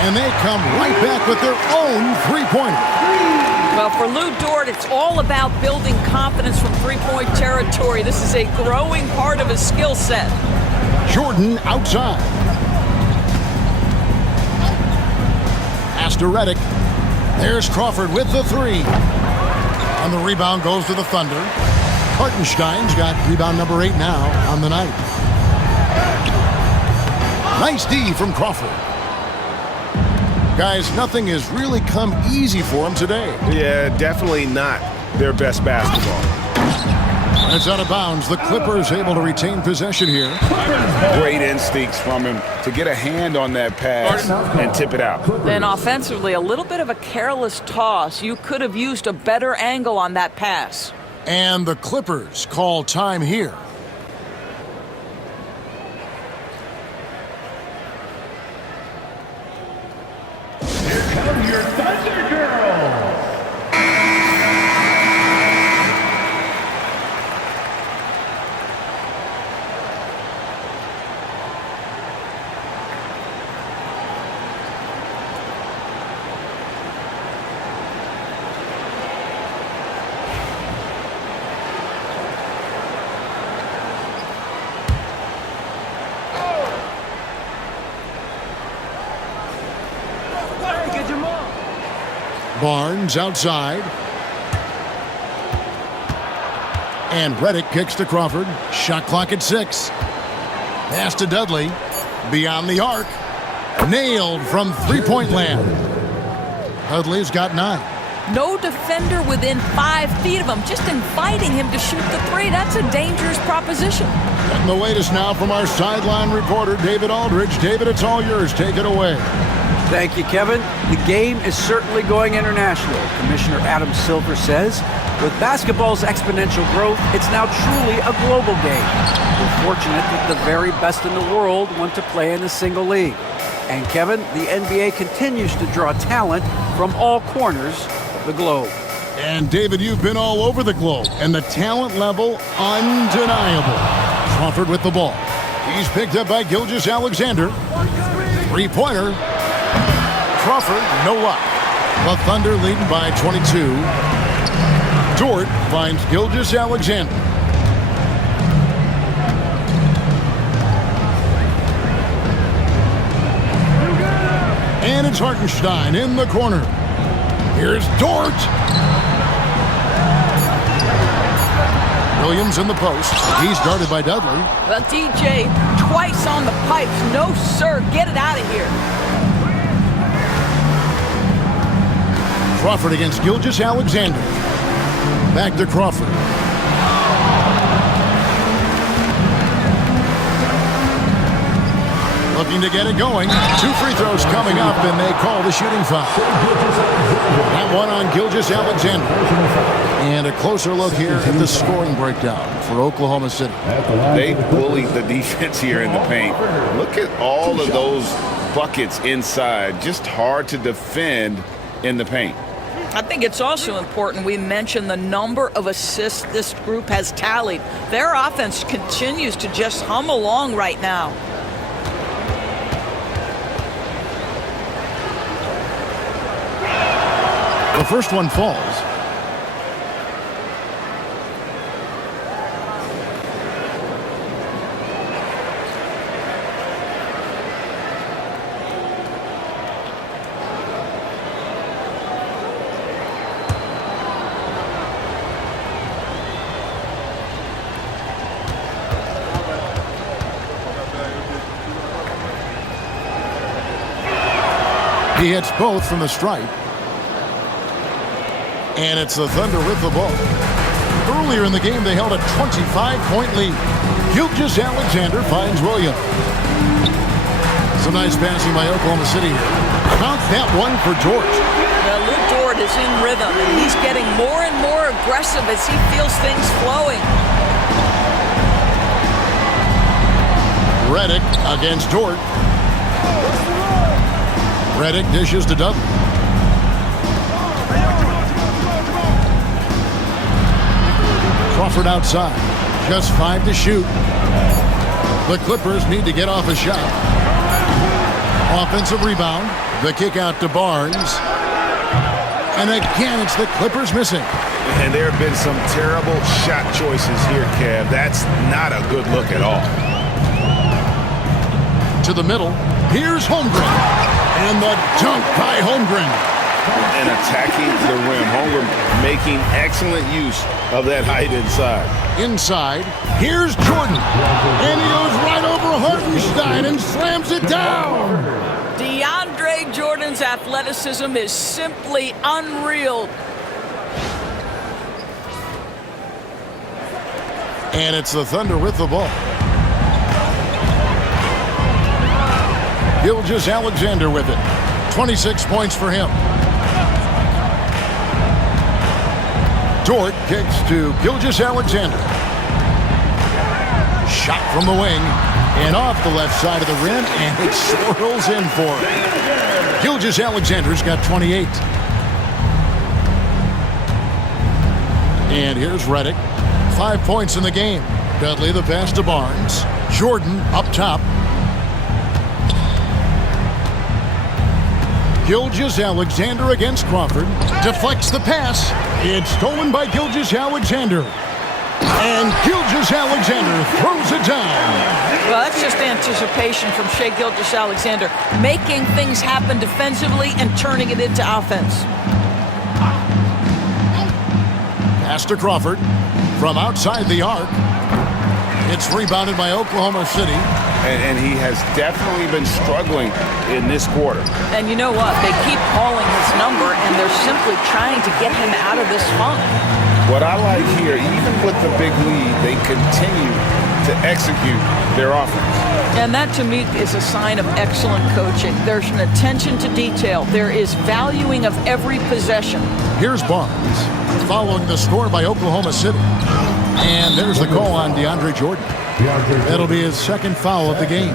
And they come right back with their own three-pointer. Well, for Lou Dort, it's all about building confidence from three-point territory. This is a growing part of his skill set. Jordan outside. Pass to Redick. There's Crawford with the 3. And the rebound goes to the Thunder. Hartenstein's got rebound number 8 now on the night. Nice D from Crawford. Guys, nothing has really come easy for him today. Yeah, definitely not their best basketball. And it's out of bounds. The Clippers able to retain possession here. Great instincts from him to get a hand on that pass and tip it out. Then offensively, a little bit of a careless toss. You could have used a better angle on that pass. And the Clippers call time here. Come your Thunder Girls. Barnes outside. And Redick kicks to Crawford. Shot clock at 6. Pass to Dudley. Beyond the arc. Nailed from three-point land. Dudley's got 9. No defender within 5 feet of him, just inviting him to shoot the three. That's a dangerous proposition. And the latest now from our sideline reporter, David Aldridge. David, it's all yours. Take it away. Thank you, Kevin. The game is certainly going international. Commissioner Adam Silver says, with basketball's exponential growth, it's now truly a global game. We're fortunate that the very best in the world want to play in a single league. And Kevin, the NBA continues to draw talent from all corners of the globe. And David, you've been all over the globe, and the talent level undeniable. Crawford with the ball. He's picked up by Gilgeous-Alexander. Three-pointer. Crawford, no luck. The Thunder leading by 22. Dort finds Gilgeous-Alexander. And it's Hartenstein in the corner. Here's Dort. Williams in the post. He's guarded by Dudley. Well, DJ, twice on the pipes. No, sir. Get it out of here. Crawford against Gilgeous-Alexander. Back to Crawford. Looking to get it going. 2 free throws coming up, and they call the shooting foul. That one on Gilgeous-Alexander. And a closer look here at the scoring breakdown for Oklahoma City. They bullied the defense here in the paint. Look at all of those buckets inside. Just hard to defend in the paint. I think it's also important we mention the number of assists this group has tallied. Their offense continues to just hum along right now. The first one falls. He hits both from the stripe. And it's the Thunder with the ball. Earlier in the game, they held a 25-point lead. Gilgeous-Alexander finds Williams. Some nice passing by Oklahoma City here. Count that one for Dort. Now, Lou Dort is in rhythm, and he's getting more and more aggressive as he feels things flowing. Redick against Dort. Redick dishes to Dudley. Crawford outside. Just 5 to shoot. The Clippers need to get off a shot. Offensive rebound. The kick out to Barnes. And again, it's the Clippers missing. And there have been some terrible shot choices here, Kev. That's not a good look at all. To the middle. Here's Holmgren. And the dunk by Holmgren. And attacking the rim. Holmgren making excellent use of that height inside. Inside, here's Jordan. And he goes right over Hartenstein and slams it down. DeAndre Jordan's athleticism is simply unreal. And it's the Thunder with the ball. Gilgeous-Alexander with it. 26 points for him. Dort kicks to Gilgeous-Alexander. Shot from the wing and off the left side of the rim, and it swirls in for him. Gilgeous-Alexander's got 28. And here's Redick. 5 points in the game. Dudley the pass to Barnes. Jordan up top. Gilgeous-Alexander against Crawford. Deflects the pass. It's stolen by Gilgeous-Alexander. And Gilgeous-Alexander throws it down. Well, that's just anticipation from Shai Gilgeous-Alexander, making things happen defensively and turning it into offense. Pass to Crawford from outside the arc. It's rebounded by Oklahoma City. and he has definitely been struggling in this quarter. And you know what? They keep calling his number, and they're simply trying to get him out of this funk. What I like here, even with the big lead, they continue to execute their offense. And that, to me, is a sign of excellent coaching. There's an attention to detail. There is valuing of every possession. Here's Barnes following the score by Oklahoma City. And there's the call on DeAndre Jordan. That'll be his second foul of the game.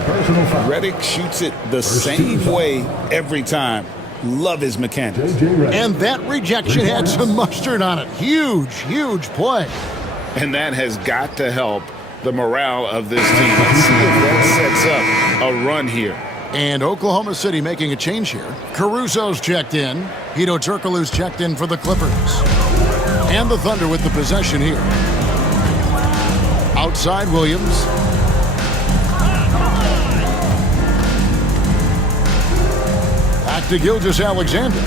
Redick shoots it the same way every time. Love his mechanics. And that rejection had some mustard on it. Huge, huge play. And that has got to help the morale of this team. Let's see if that sets up a run here. And Oklahoma City making a change here. Caruso's checked in. Hedo Turkoglu's checked in for the Clippers. And the Thunder with the possession here. Outside Williams. Back to Gilgeous-Alexander.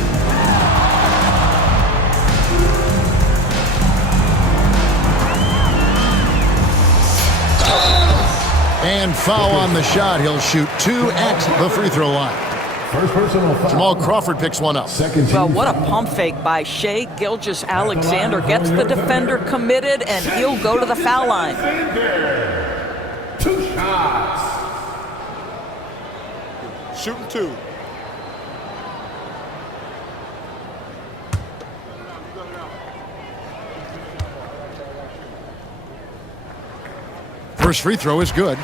And foul on the shot. He'll shoot 2 at the free throw line. First personal foul. Jamal Crawford picks one up. Well, what a pump fake by Shai Gilgeous-Alexander. Gets the defender committed, and he'll go to the foul line. 2 shots. Shooting 2. First free throw is good.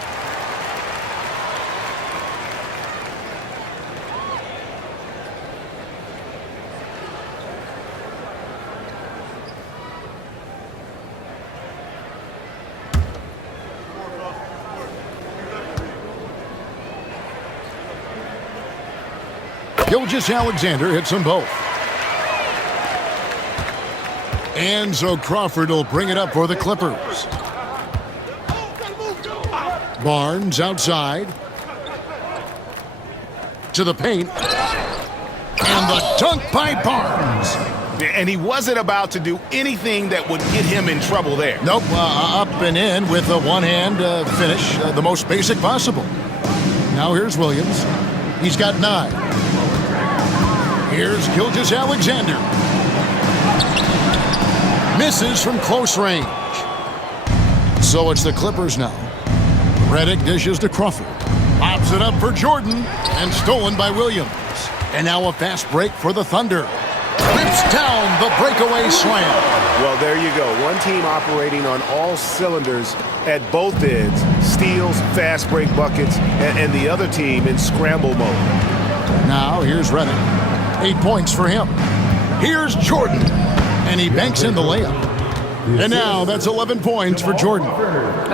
Gilgeous-Alexander hits them both. And so Crawford will bring it up for the Clippers. Barnes outside. To the paint. And the dunk by Barnes. And he wasn't about to do anything that would get him in trouble there. Nope, up and in with a one-hand finish, the most basic possible. Now here's Williams. He's got 9. Here's Gilgeous-Alexander. Misses from close range. So it's the Clippers now. Redick dishes to Crawford. Pops it up for Jordan. And stolen by Williams. And now a fast break for the Thunder. Rips down the breakaway slam. Well, there you go. One team operating on all cylinders at both ends. Steals, fast break buckets, and the other team in scramble mode. Now here's Redick. 8 points for him. Here's Jordan. And he banks in the layup. And now that's 11 points for Jordan.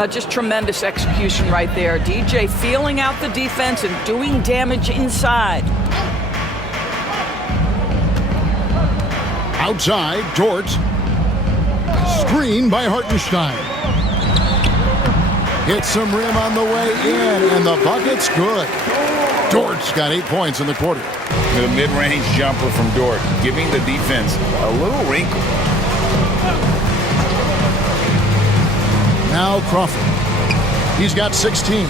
Just tremendous execution right there. DJ feeling out the defense and doing damage inside. Outside, Dort. Screen by Hartenstein. Hits some rim on the way in, and the bucket's good. Dort's got 8 points in the quarter. The mid-range jumper from Dort, giving the defense a little wrinkle. Now Crawford. He's got 16.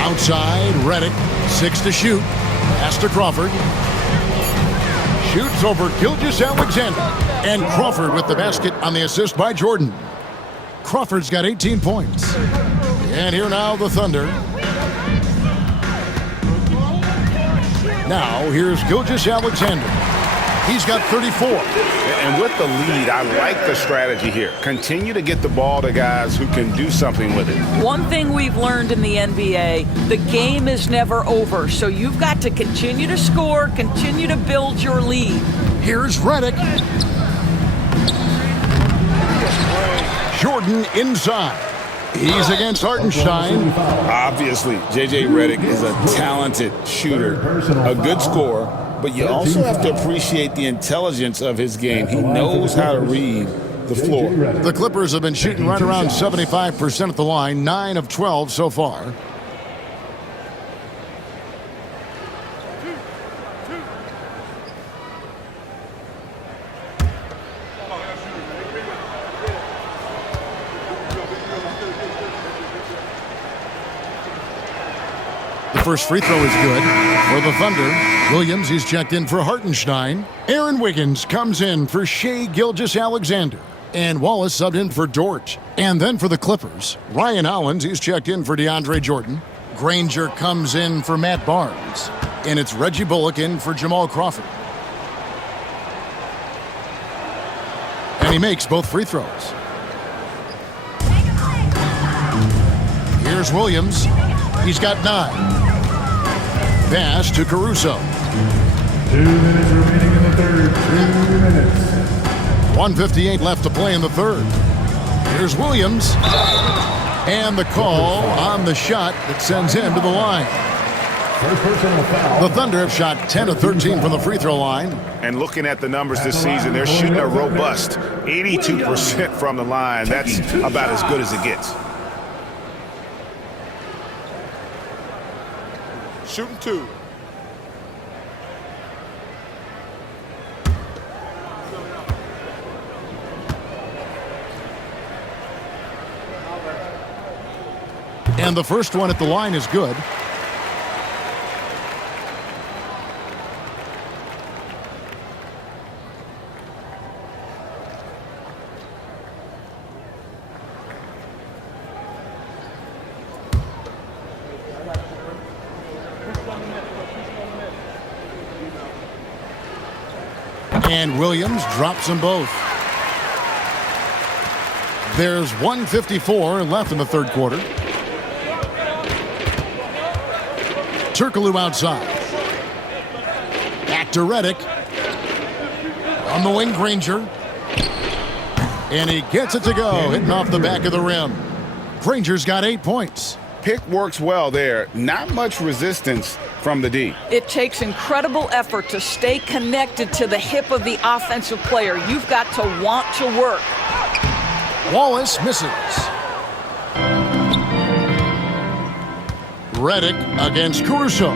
Outside, Redick. 6 to shoot. Pass to Crawford. Shoots over Gilgeous-Alexander. And Crawford with the basket on the assist by Jordan. Crawford's got 18 points. And here now the Thunder. Now here's Gilgeous-Alexander. He's got 34. And with the lead, I like the strategy here. Continue to get the ball to guys who can do something with it. One thing we've learned in the NBA, the game is never over. So you've got to continue to score, continue to build your lead. Here's Redick. Jordan inside. He's against Hartenstein. Obviously, J.J. Redick is a talented shooter, a good scorer, but you also have to appreciate the intelligence of his game. He knows how to read the floor. The Clippers have been shooting right around 75% at the line, 9 of 12 so far. first free throw is good for the Thunder. Williams, he's checked in for Hartenstein. Aaron Wiggins comes in for Shai Gilgeous-Alexander. And Wallace subbed in for Dort. And then for the Clippers, Ryan Hollins, he's checked in for DeAndre Jordan. Granger comes in for Matt Barnes. And it's Reggie Bullock in for Jamal Crawford. And he makes both free throws. Here's Williams. He's got 9. Pass to Caruso. 2 minutes remaining in the third. 2 minutes. 1:58 left to play in the third. Here's Williams. And the call on the shot that sends him to the line. First personal foul. The Thunder have shot 10 of 13 from the free throw line. And looking at the numbers this season, they're shooting a robust 82% from the line. That's about as good as it gets. Shooting 2. And the first one at the line is good. And Williams drops them both. There's 1:54 left in the third quarter. Turkoglu outside. Back to Redick. On the wing, Granger. And he gets it to go, hitting off the back of the rim. Granger's got 8 points. Pick works well there. Not much resistance from the D. It takes incredible effort to stay connected to the hip of the offensive player. You've got to want to work. Wallace misses. Redick against Caruso.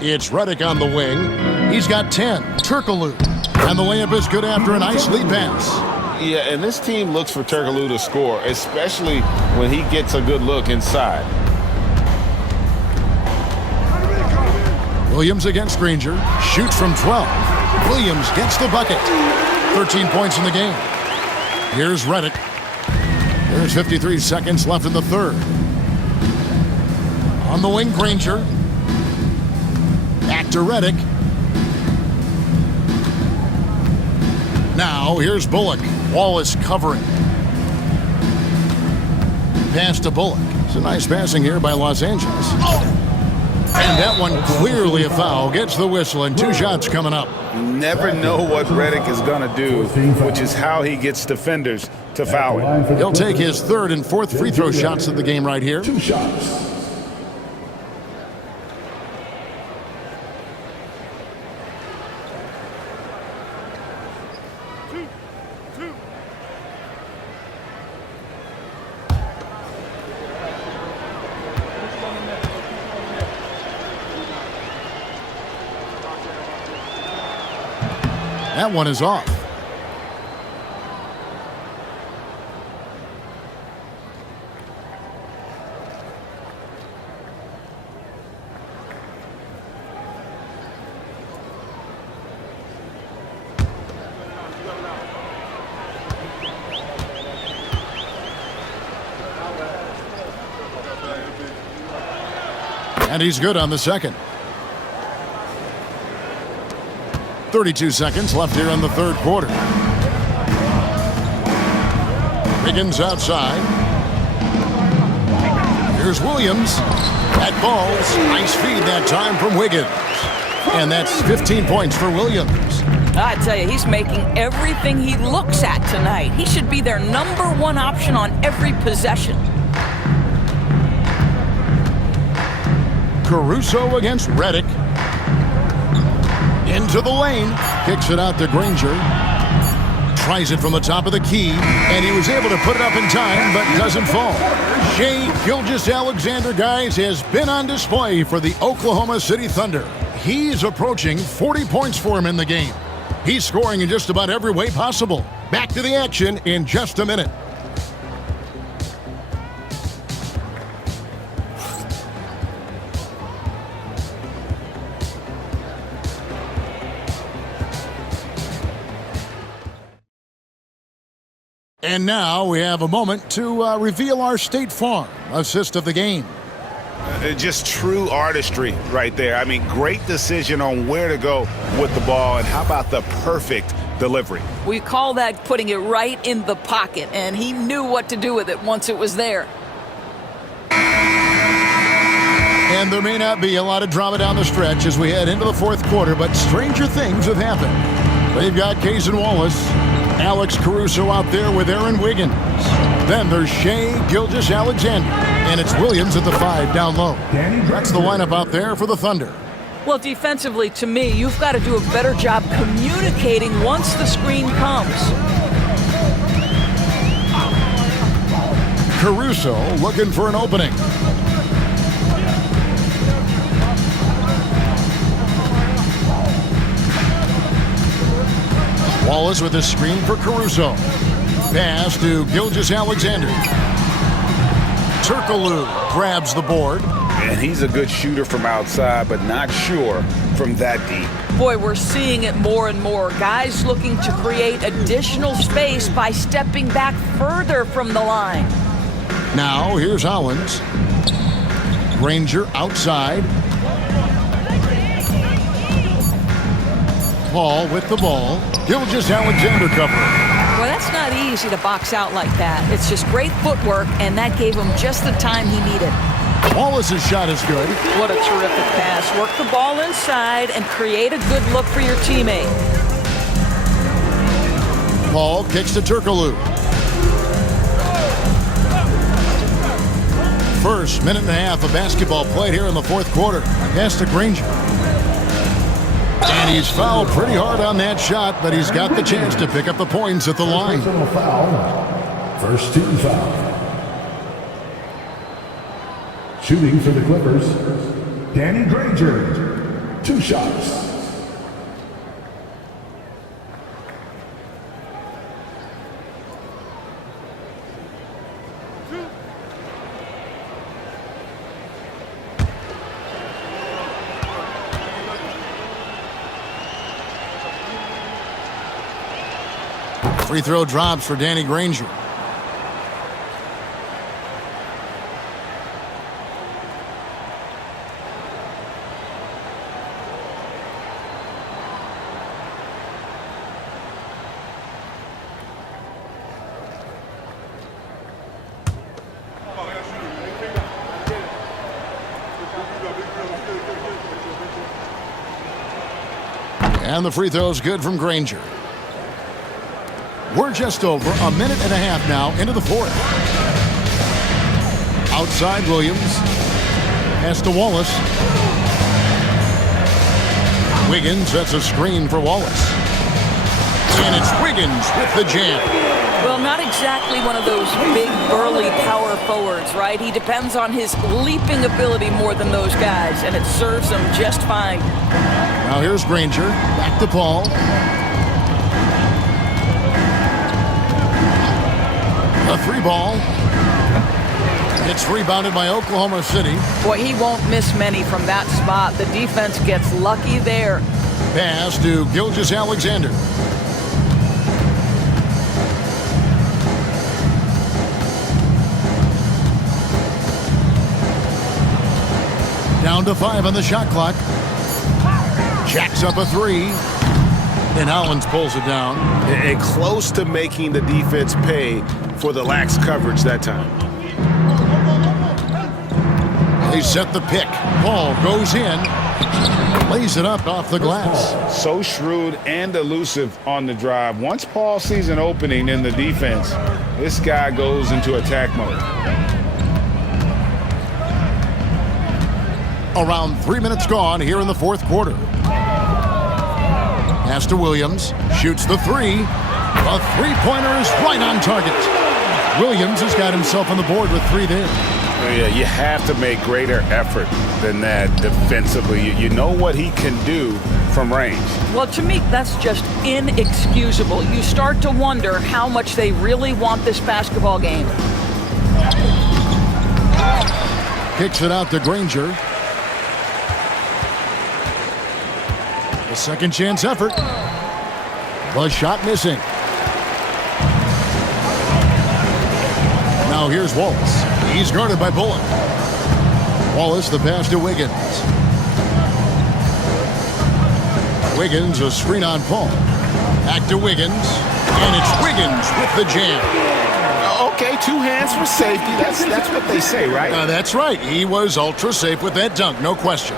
It's Redick on the wing. He's got 10. Turkoglu. And the layup is good after a nice lead pass. Yeah, and this team looks for Turkoglu to score, especially when he gets a good look inside. Williams against Granger. Shoots from 12. Williams gets the bucket. 13 points in the game. Here's Redick. There's 53 seconds left in the third. On the wing, Granger. Back to Redick. Now, here's Bullock. Wallace covering. Pass to Bullock. It's a nice passing here by Los Angeles. And that one clearly a foul. Gets the whistle, and 2 shots coming up. Never know what Redick is going to do, which is how he gets defenders to foul him. He'll take his 3rd and 4th free throw shots of the game right here. 2 shots. That one is off. And he's good on the second. 32 seconds left here in the third quarter. Wiggins outside. Here's Williams. That ball's nice feed that time from Wiggins. And that's 15 points for Williams. I tell you, he's making everything he looks at tonight. He should be their #1 option on every possession. Caruso against Redick. Into the lane. Kicks it out to Granger. Tries it from the top of the key. And he was able to put it up in time, but doesn't fall. Shai Gilgeous-Alexander, guys, has been on display for the Oklahoma City Thunder. He's approaching 40 points for him in the game. He's scoring in just about every way possible. Back to the action in just a minute. And now we have a moment to reveal our State Farm assist of the game. Just true artistry right there. I mean, great decision on where to go with the ball, and how about the perfect delivery? We call that putting it right in the pocket, and he knew what to do with it once it was there. And there may not be a lot of drama down the stretch as we head into the fourth quarter, but stranger things have happened. They've got Kaysen Wallace, Alex Caruso out there with Aaron Wiggins. Then there's Shai Gilgeous-Alexander, and it's Williams at the 5 down low. That's the lineup out there for the Thunder. Well, defensively, to me, you've got to do a better job communicating once the screen comes. Caruso looking for an opening. Wallace with a screen for Caruso. Pass to Gilgeous-Alexander. Turkoglu grabs the board. And he's a good shooter from outside, but not sure from that deep. Boy, we're seeing it more and more. Guys looking to create additional space by stepping back further from the line. Now, here's Hollins. Granger outside. Paul with the ball. Gilgeous-Alexander cover. Well, that's not easy to box out like that. It's just great footwork, and that gave him just the time he needed. Wallace's shot is good. What a terrific pass. Work the ball inside and create a good look for your teammate. Paul kicks to Turkoglu. First minute and a half of basketball played here in the fourth quarter. Pass to Granger. And he's fouled pretty hard on that shot, but he's got the chance to pick up the points at the line. First team foul. Shooting for the Clippers, Danny Granger. 2 shots. Free throw drops for Danny Granger. And the free throw is good from Granger. We're just over a minute and a half now into the fourth. Outside Williams. Pass to Wallace. Wiggins sets a screen for Wallace. And it's Wiggins with the jam. Well, not exactly one of those big, burly power forwards, right? He depends on his leaping ability more than those guys, and it serves him just fine. Now here's Granger. Back to Paul. A 3 ball. It's rebounded by Oklahoma City. Boy, he won't miss many from that spot. The defense gets lucky there. Pass to Gilgeous-Alexander. Down to 5 on the shot clock. Jacks up a 3. And Hollins pulls it down. And close to making the defense pay for the lax coverage that time. They set the pick. Ball goes in. Lays it up off the glass. So shrewd and elusive on the drive. Once Paul sees an opening in the defense, this guy goes into attack mode. Around 3 minutes gone here in the fourth quarter. Pass to Williams. Shoots the 3. A three-pointer is right on target. Williams has got himself on the board with 3 there. Yeah, you have to make greater effort than that defensively. You know what he can do from range. Well, to me, that's just inexcusable. You start to wonder how much they really want this basketball game. Kicks it out to Granger. A second chance effort. The shot missing. Now here's Wallace. He's guarded by Bullock. Wallace, the pass to Wiggins. Wiggins, a screen on Paul. Back to Wiggins. And it's Wiggins with the jam. Okay, 2 hands for safety. That's what they say, right? That's right. He was ultra safe with that dunk, no question.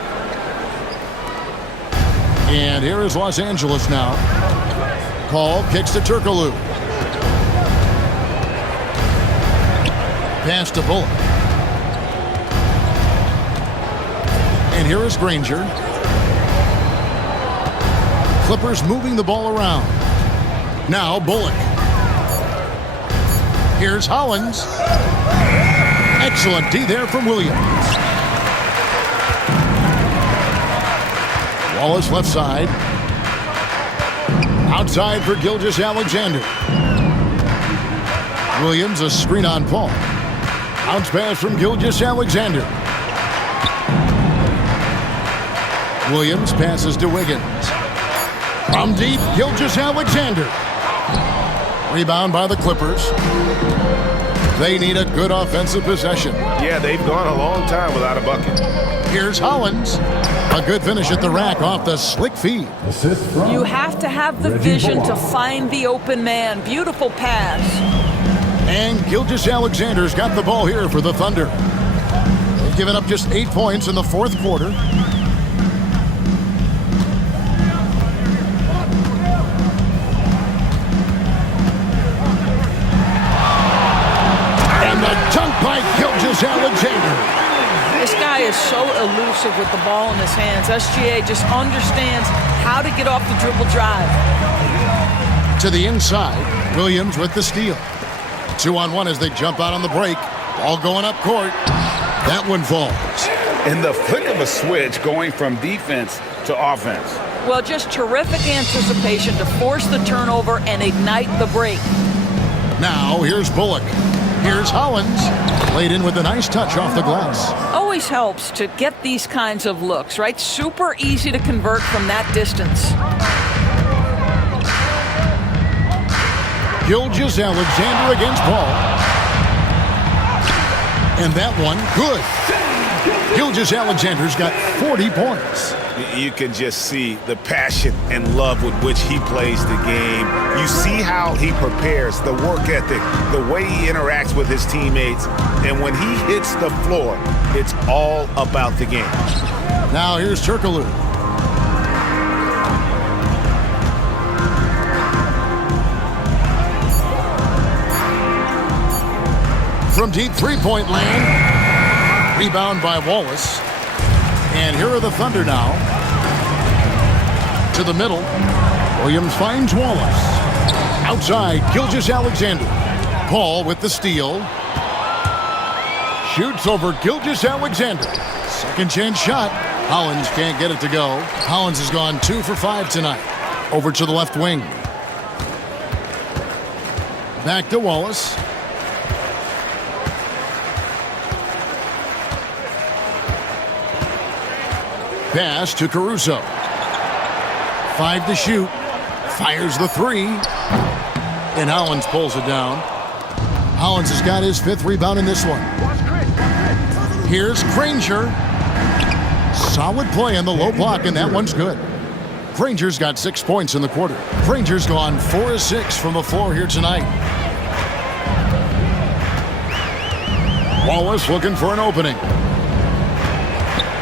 And here is Los Angeles now. Paul kicks to Turkoglu. Pass to Bullock. And here is Granger. Clippers moving the ball around. Now Bullock. Here's Hollins. Excellent D there from Williams. Wallace left side. Outside for Gilgeous-Alexander. Williams, a screen on Paul. Bounce pass from Gilgeous-Alexander. Williams passes to Wiggins. From deep, Gilgeous-Alexander. Rebound by the Clippers. They need a good offensive possession. Yeah, they've gone a long time without a bucket. Here's Hollins. A good finish at the rack off the slick feed. You have to have the vision to find the open man. Beautiful pass. And Gilgeous-Alexander's got the ball here for the Thunder. They've given up just 8 points in the fourth quarter. By Gilgeous-Alexander. This guy is so elusive with the ball in his hands. SGA just understands how to get off the dribble drive. To the inside, Williams with the steal. 2-on-1 as they jump out on the break. Ball going up court. That one falls. In the flick of a switch, going from defense to offense. Well, just terrific anticipation to force the turnover and ignite the break. Now, here's Bullock. Here's Hollins. Laid in with a nice touch off the glass. Always helps to get these kinds of looks, right? Super easy to convert from that distance. Gilgeous-Alexander against Paul. And that one, good. Gilgeous-Alexander's got 40 points. You can just see the passion and love with which he plays the game. You see how he prepares, the work ethic, the way he interacts with his teammates. And when he hits the floor, it's all about the game. Now here's Turkoglu. From deep three-point land. Rebound by Wallace. And here are the Thunder now. To the middle. Williams finds Wallace. Outside, Gilgeous-Alexander. Paul with the steal. Shoots over Gilgeous-Alexander. Second chance shot. Hollins can't get it to go. Hollins has gone 2 for 5 tonight. Over to the left wing. Back to Wallace. Pass to Caruso. 5 to shoot. Fires the 3. And Hollins pulls it down. Hollins has got his 5th rebound in this one. Here's Granger. Solid play on the low block, and that one's good. Granger's got 6 points in the quarter. Granger's gone 4 of 6 from the floor here tonight. Wallace looking for an opening.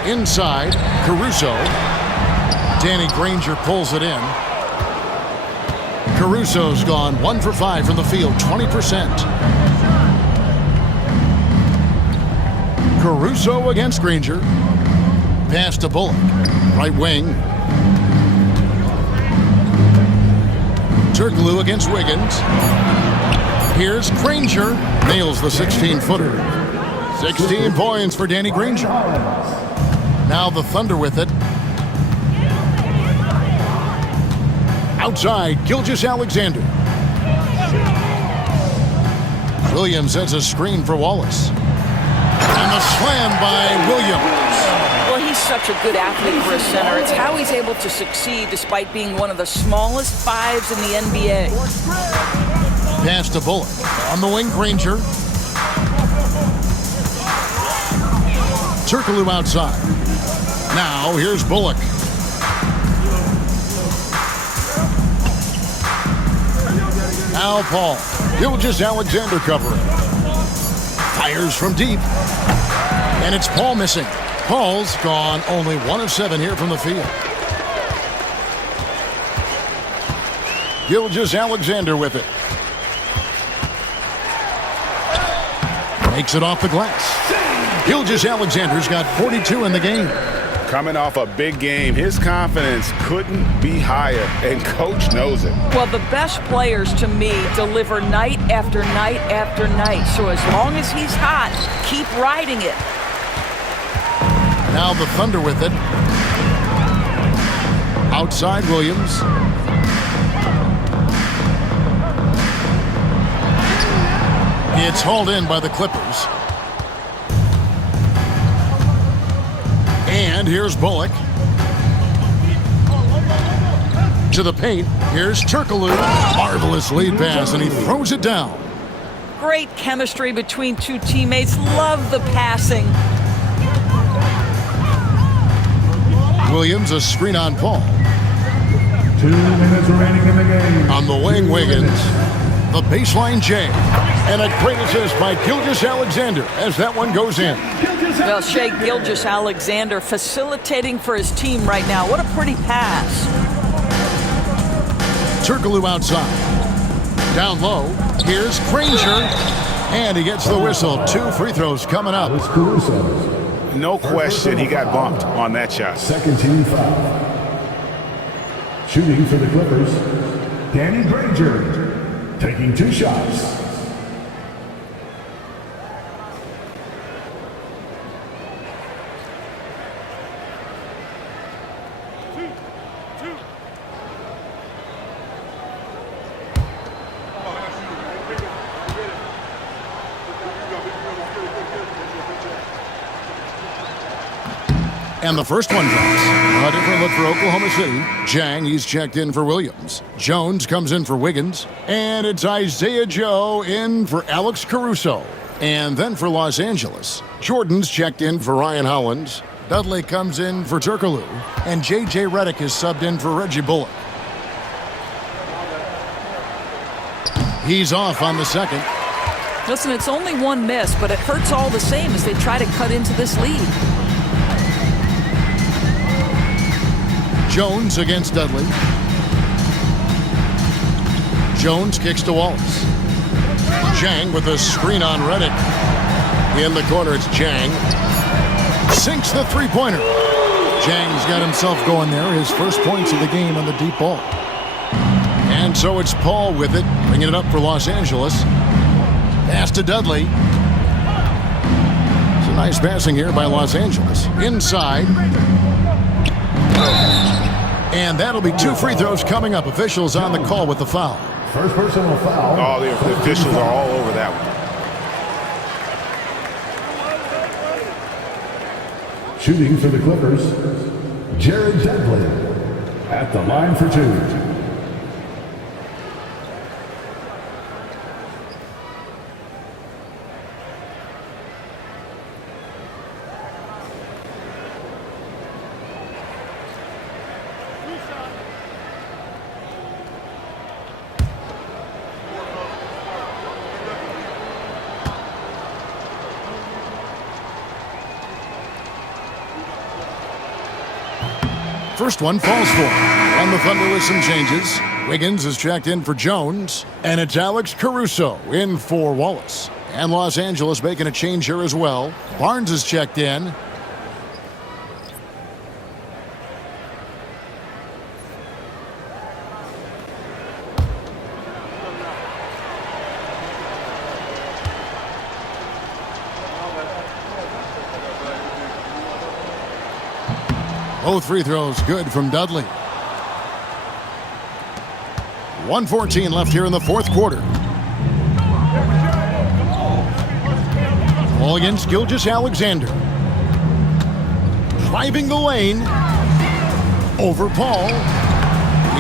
Inside, Caruso. Danny Granger pulls it in. Caruso's gone 1 for 5 from the field, 20%. Caruso against Granger. Pass to Bullock. Right wing. Turkoglu against Wiggins. Here's Granger. Nails the 16-footer. 16 points for Danny Granger. Now the Thunder with it. Outside, Gilgeous-Alexander. Williams has a screen for Wallace. And the slam by Williams. Well, he's such a good athlete for a center. It's how he's able to succeed despite being one of the smallest 5s in the NBA. Pass to Bullock. On the wing, Granger. Turkoglu outside. Now here's Bullock. Now Paul. Gilgeous-Alexander covering. Fires from deep. And it's Paul missing. Paul's gone only 1 of 7 here from the field. Gilgeous-Alexander with it. Makes it off the glass. Gilgeous-Alexander's got 42 in the game. Coming off a big game, his confidence couldn't be higher, and coach knows it. Well, the best players to me deliver night after night after night. So as long as he's hot, keep riding it. Now the Thunder with it. Outside Williams. It's hauled in by the Clippers. And here's Bullock. To the paint. Here's Turkoglu. Marvelous lead pass, and he throws it down. Great chemistry between two teammates. Love the passing. Williams, a screen on Paul. 2 minutes remaining in the game. On the wing, Wiggins. The baseline J. And a great assist by Gilgeous-Alexander as that one goes in. Well, Shea Gilgeous-Alexander facilitating for his team right now. What a pretty pass. Turkoglu outside. Down low. Here's Granger. And he gets the whistle. 2 free throws coming up. No question he got bumped on that shot. Second team foul. Shooting for the Clippers, Danny Granger, taking 2 shots. And the first one drops. A different look for Oklahoma City. Jang, he's checked in for Williams. Jones comes in for Wiggins. And it's Isaiah Joe in for Alex Caruso. And then for Los Angeles, Jordan's checked in for Ryan Howland. Dudley comes in for Turkoglu. And J.J. Redick is subbed in for Reggie Bullock. He's off on the second. Listen, it's only 1 miss, but it hurts all the same as they try to cut into this lead. Jones against Dudley. Jones kicks to Wallace. Jang with a screen on Redick. In the corner, it's Jang. Sinks the three-pointer. Jang's got himself going there. His first points of the game on the deep ball. And so it's Paul with it, bringing it up for Los Angeles. Pass to Dudley. It's a nice passing here by Los Angeles. Inside. And that'll be 2 free throws coming up. Officials on the call with the foul. First personal foul. Oh, the officials are all over that one. Shooting for the Clippers, Jared Dudley at the line for 2. First one falls for. On the Thunder with some changes. Wiggins is checked in for Jones. And it's Alex Caruso in for Wallace. And Los Angeles making a change here as well. Barnes is checked in. Both free throws good from Dudley. 1:14 left here in the fourth quarter. Ball against Gilgeous-Alexander. Driving the lane. Over Paul.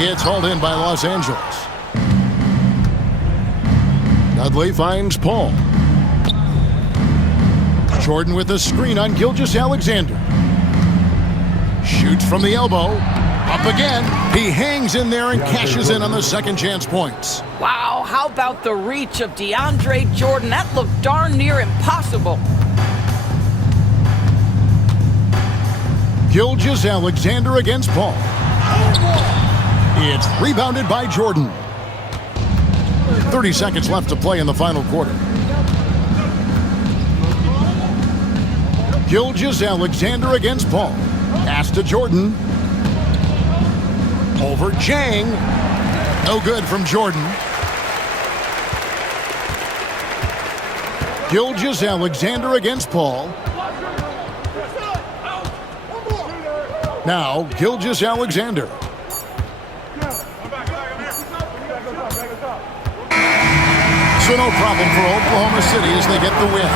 It's hauled in by Los Angeles. Dudley finds Paul. Jordan with a screen on Gilgeous-Alexander. Shoots from the elbow. Up again. He hangs in there and cashes in on the second chance points. Wow, how about the reach of DeAndre Jordan? That looked darn near impossible. Gilgeous-Alexander against Paul. It's rebounded by Jordan. 30 seconds left to play in the final quarter. Gilgeous-Alexander against Paul. Pass to Jordan. Over Chang. No good from Jordan. Gilgeous-Alexander against Paul. Now, Gilgeous-Alexander. So no problem for Oklahoma City as they get the win.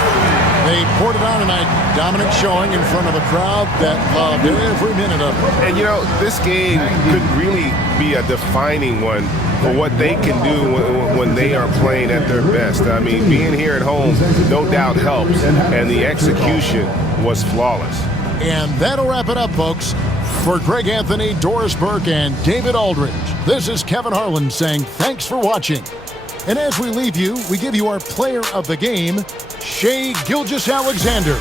They poured it on tonight, dominant showing in front of a crowd that loved every minute of it. And you know, this game could really be a defining one for what they can do when they are playing at their best. I mean, being here at home no doubt helps, and the execution was flawless. And that'll wrap it up, folks. For Greg Anthony, Doris Burke, and David Aldridge, this is Kevin Harlan saying thanks for watching. And as we leave you, we give you our player of the game, Shai Gilgeous-Alexander.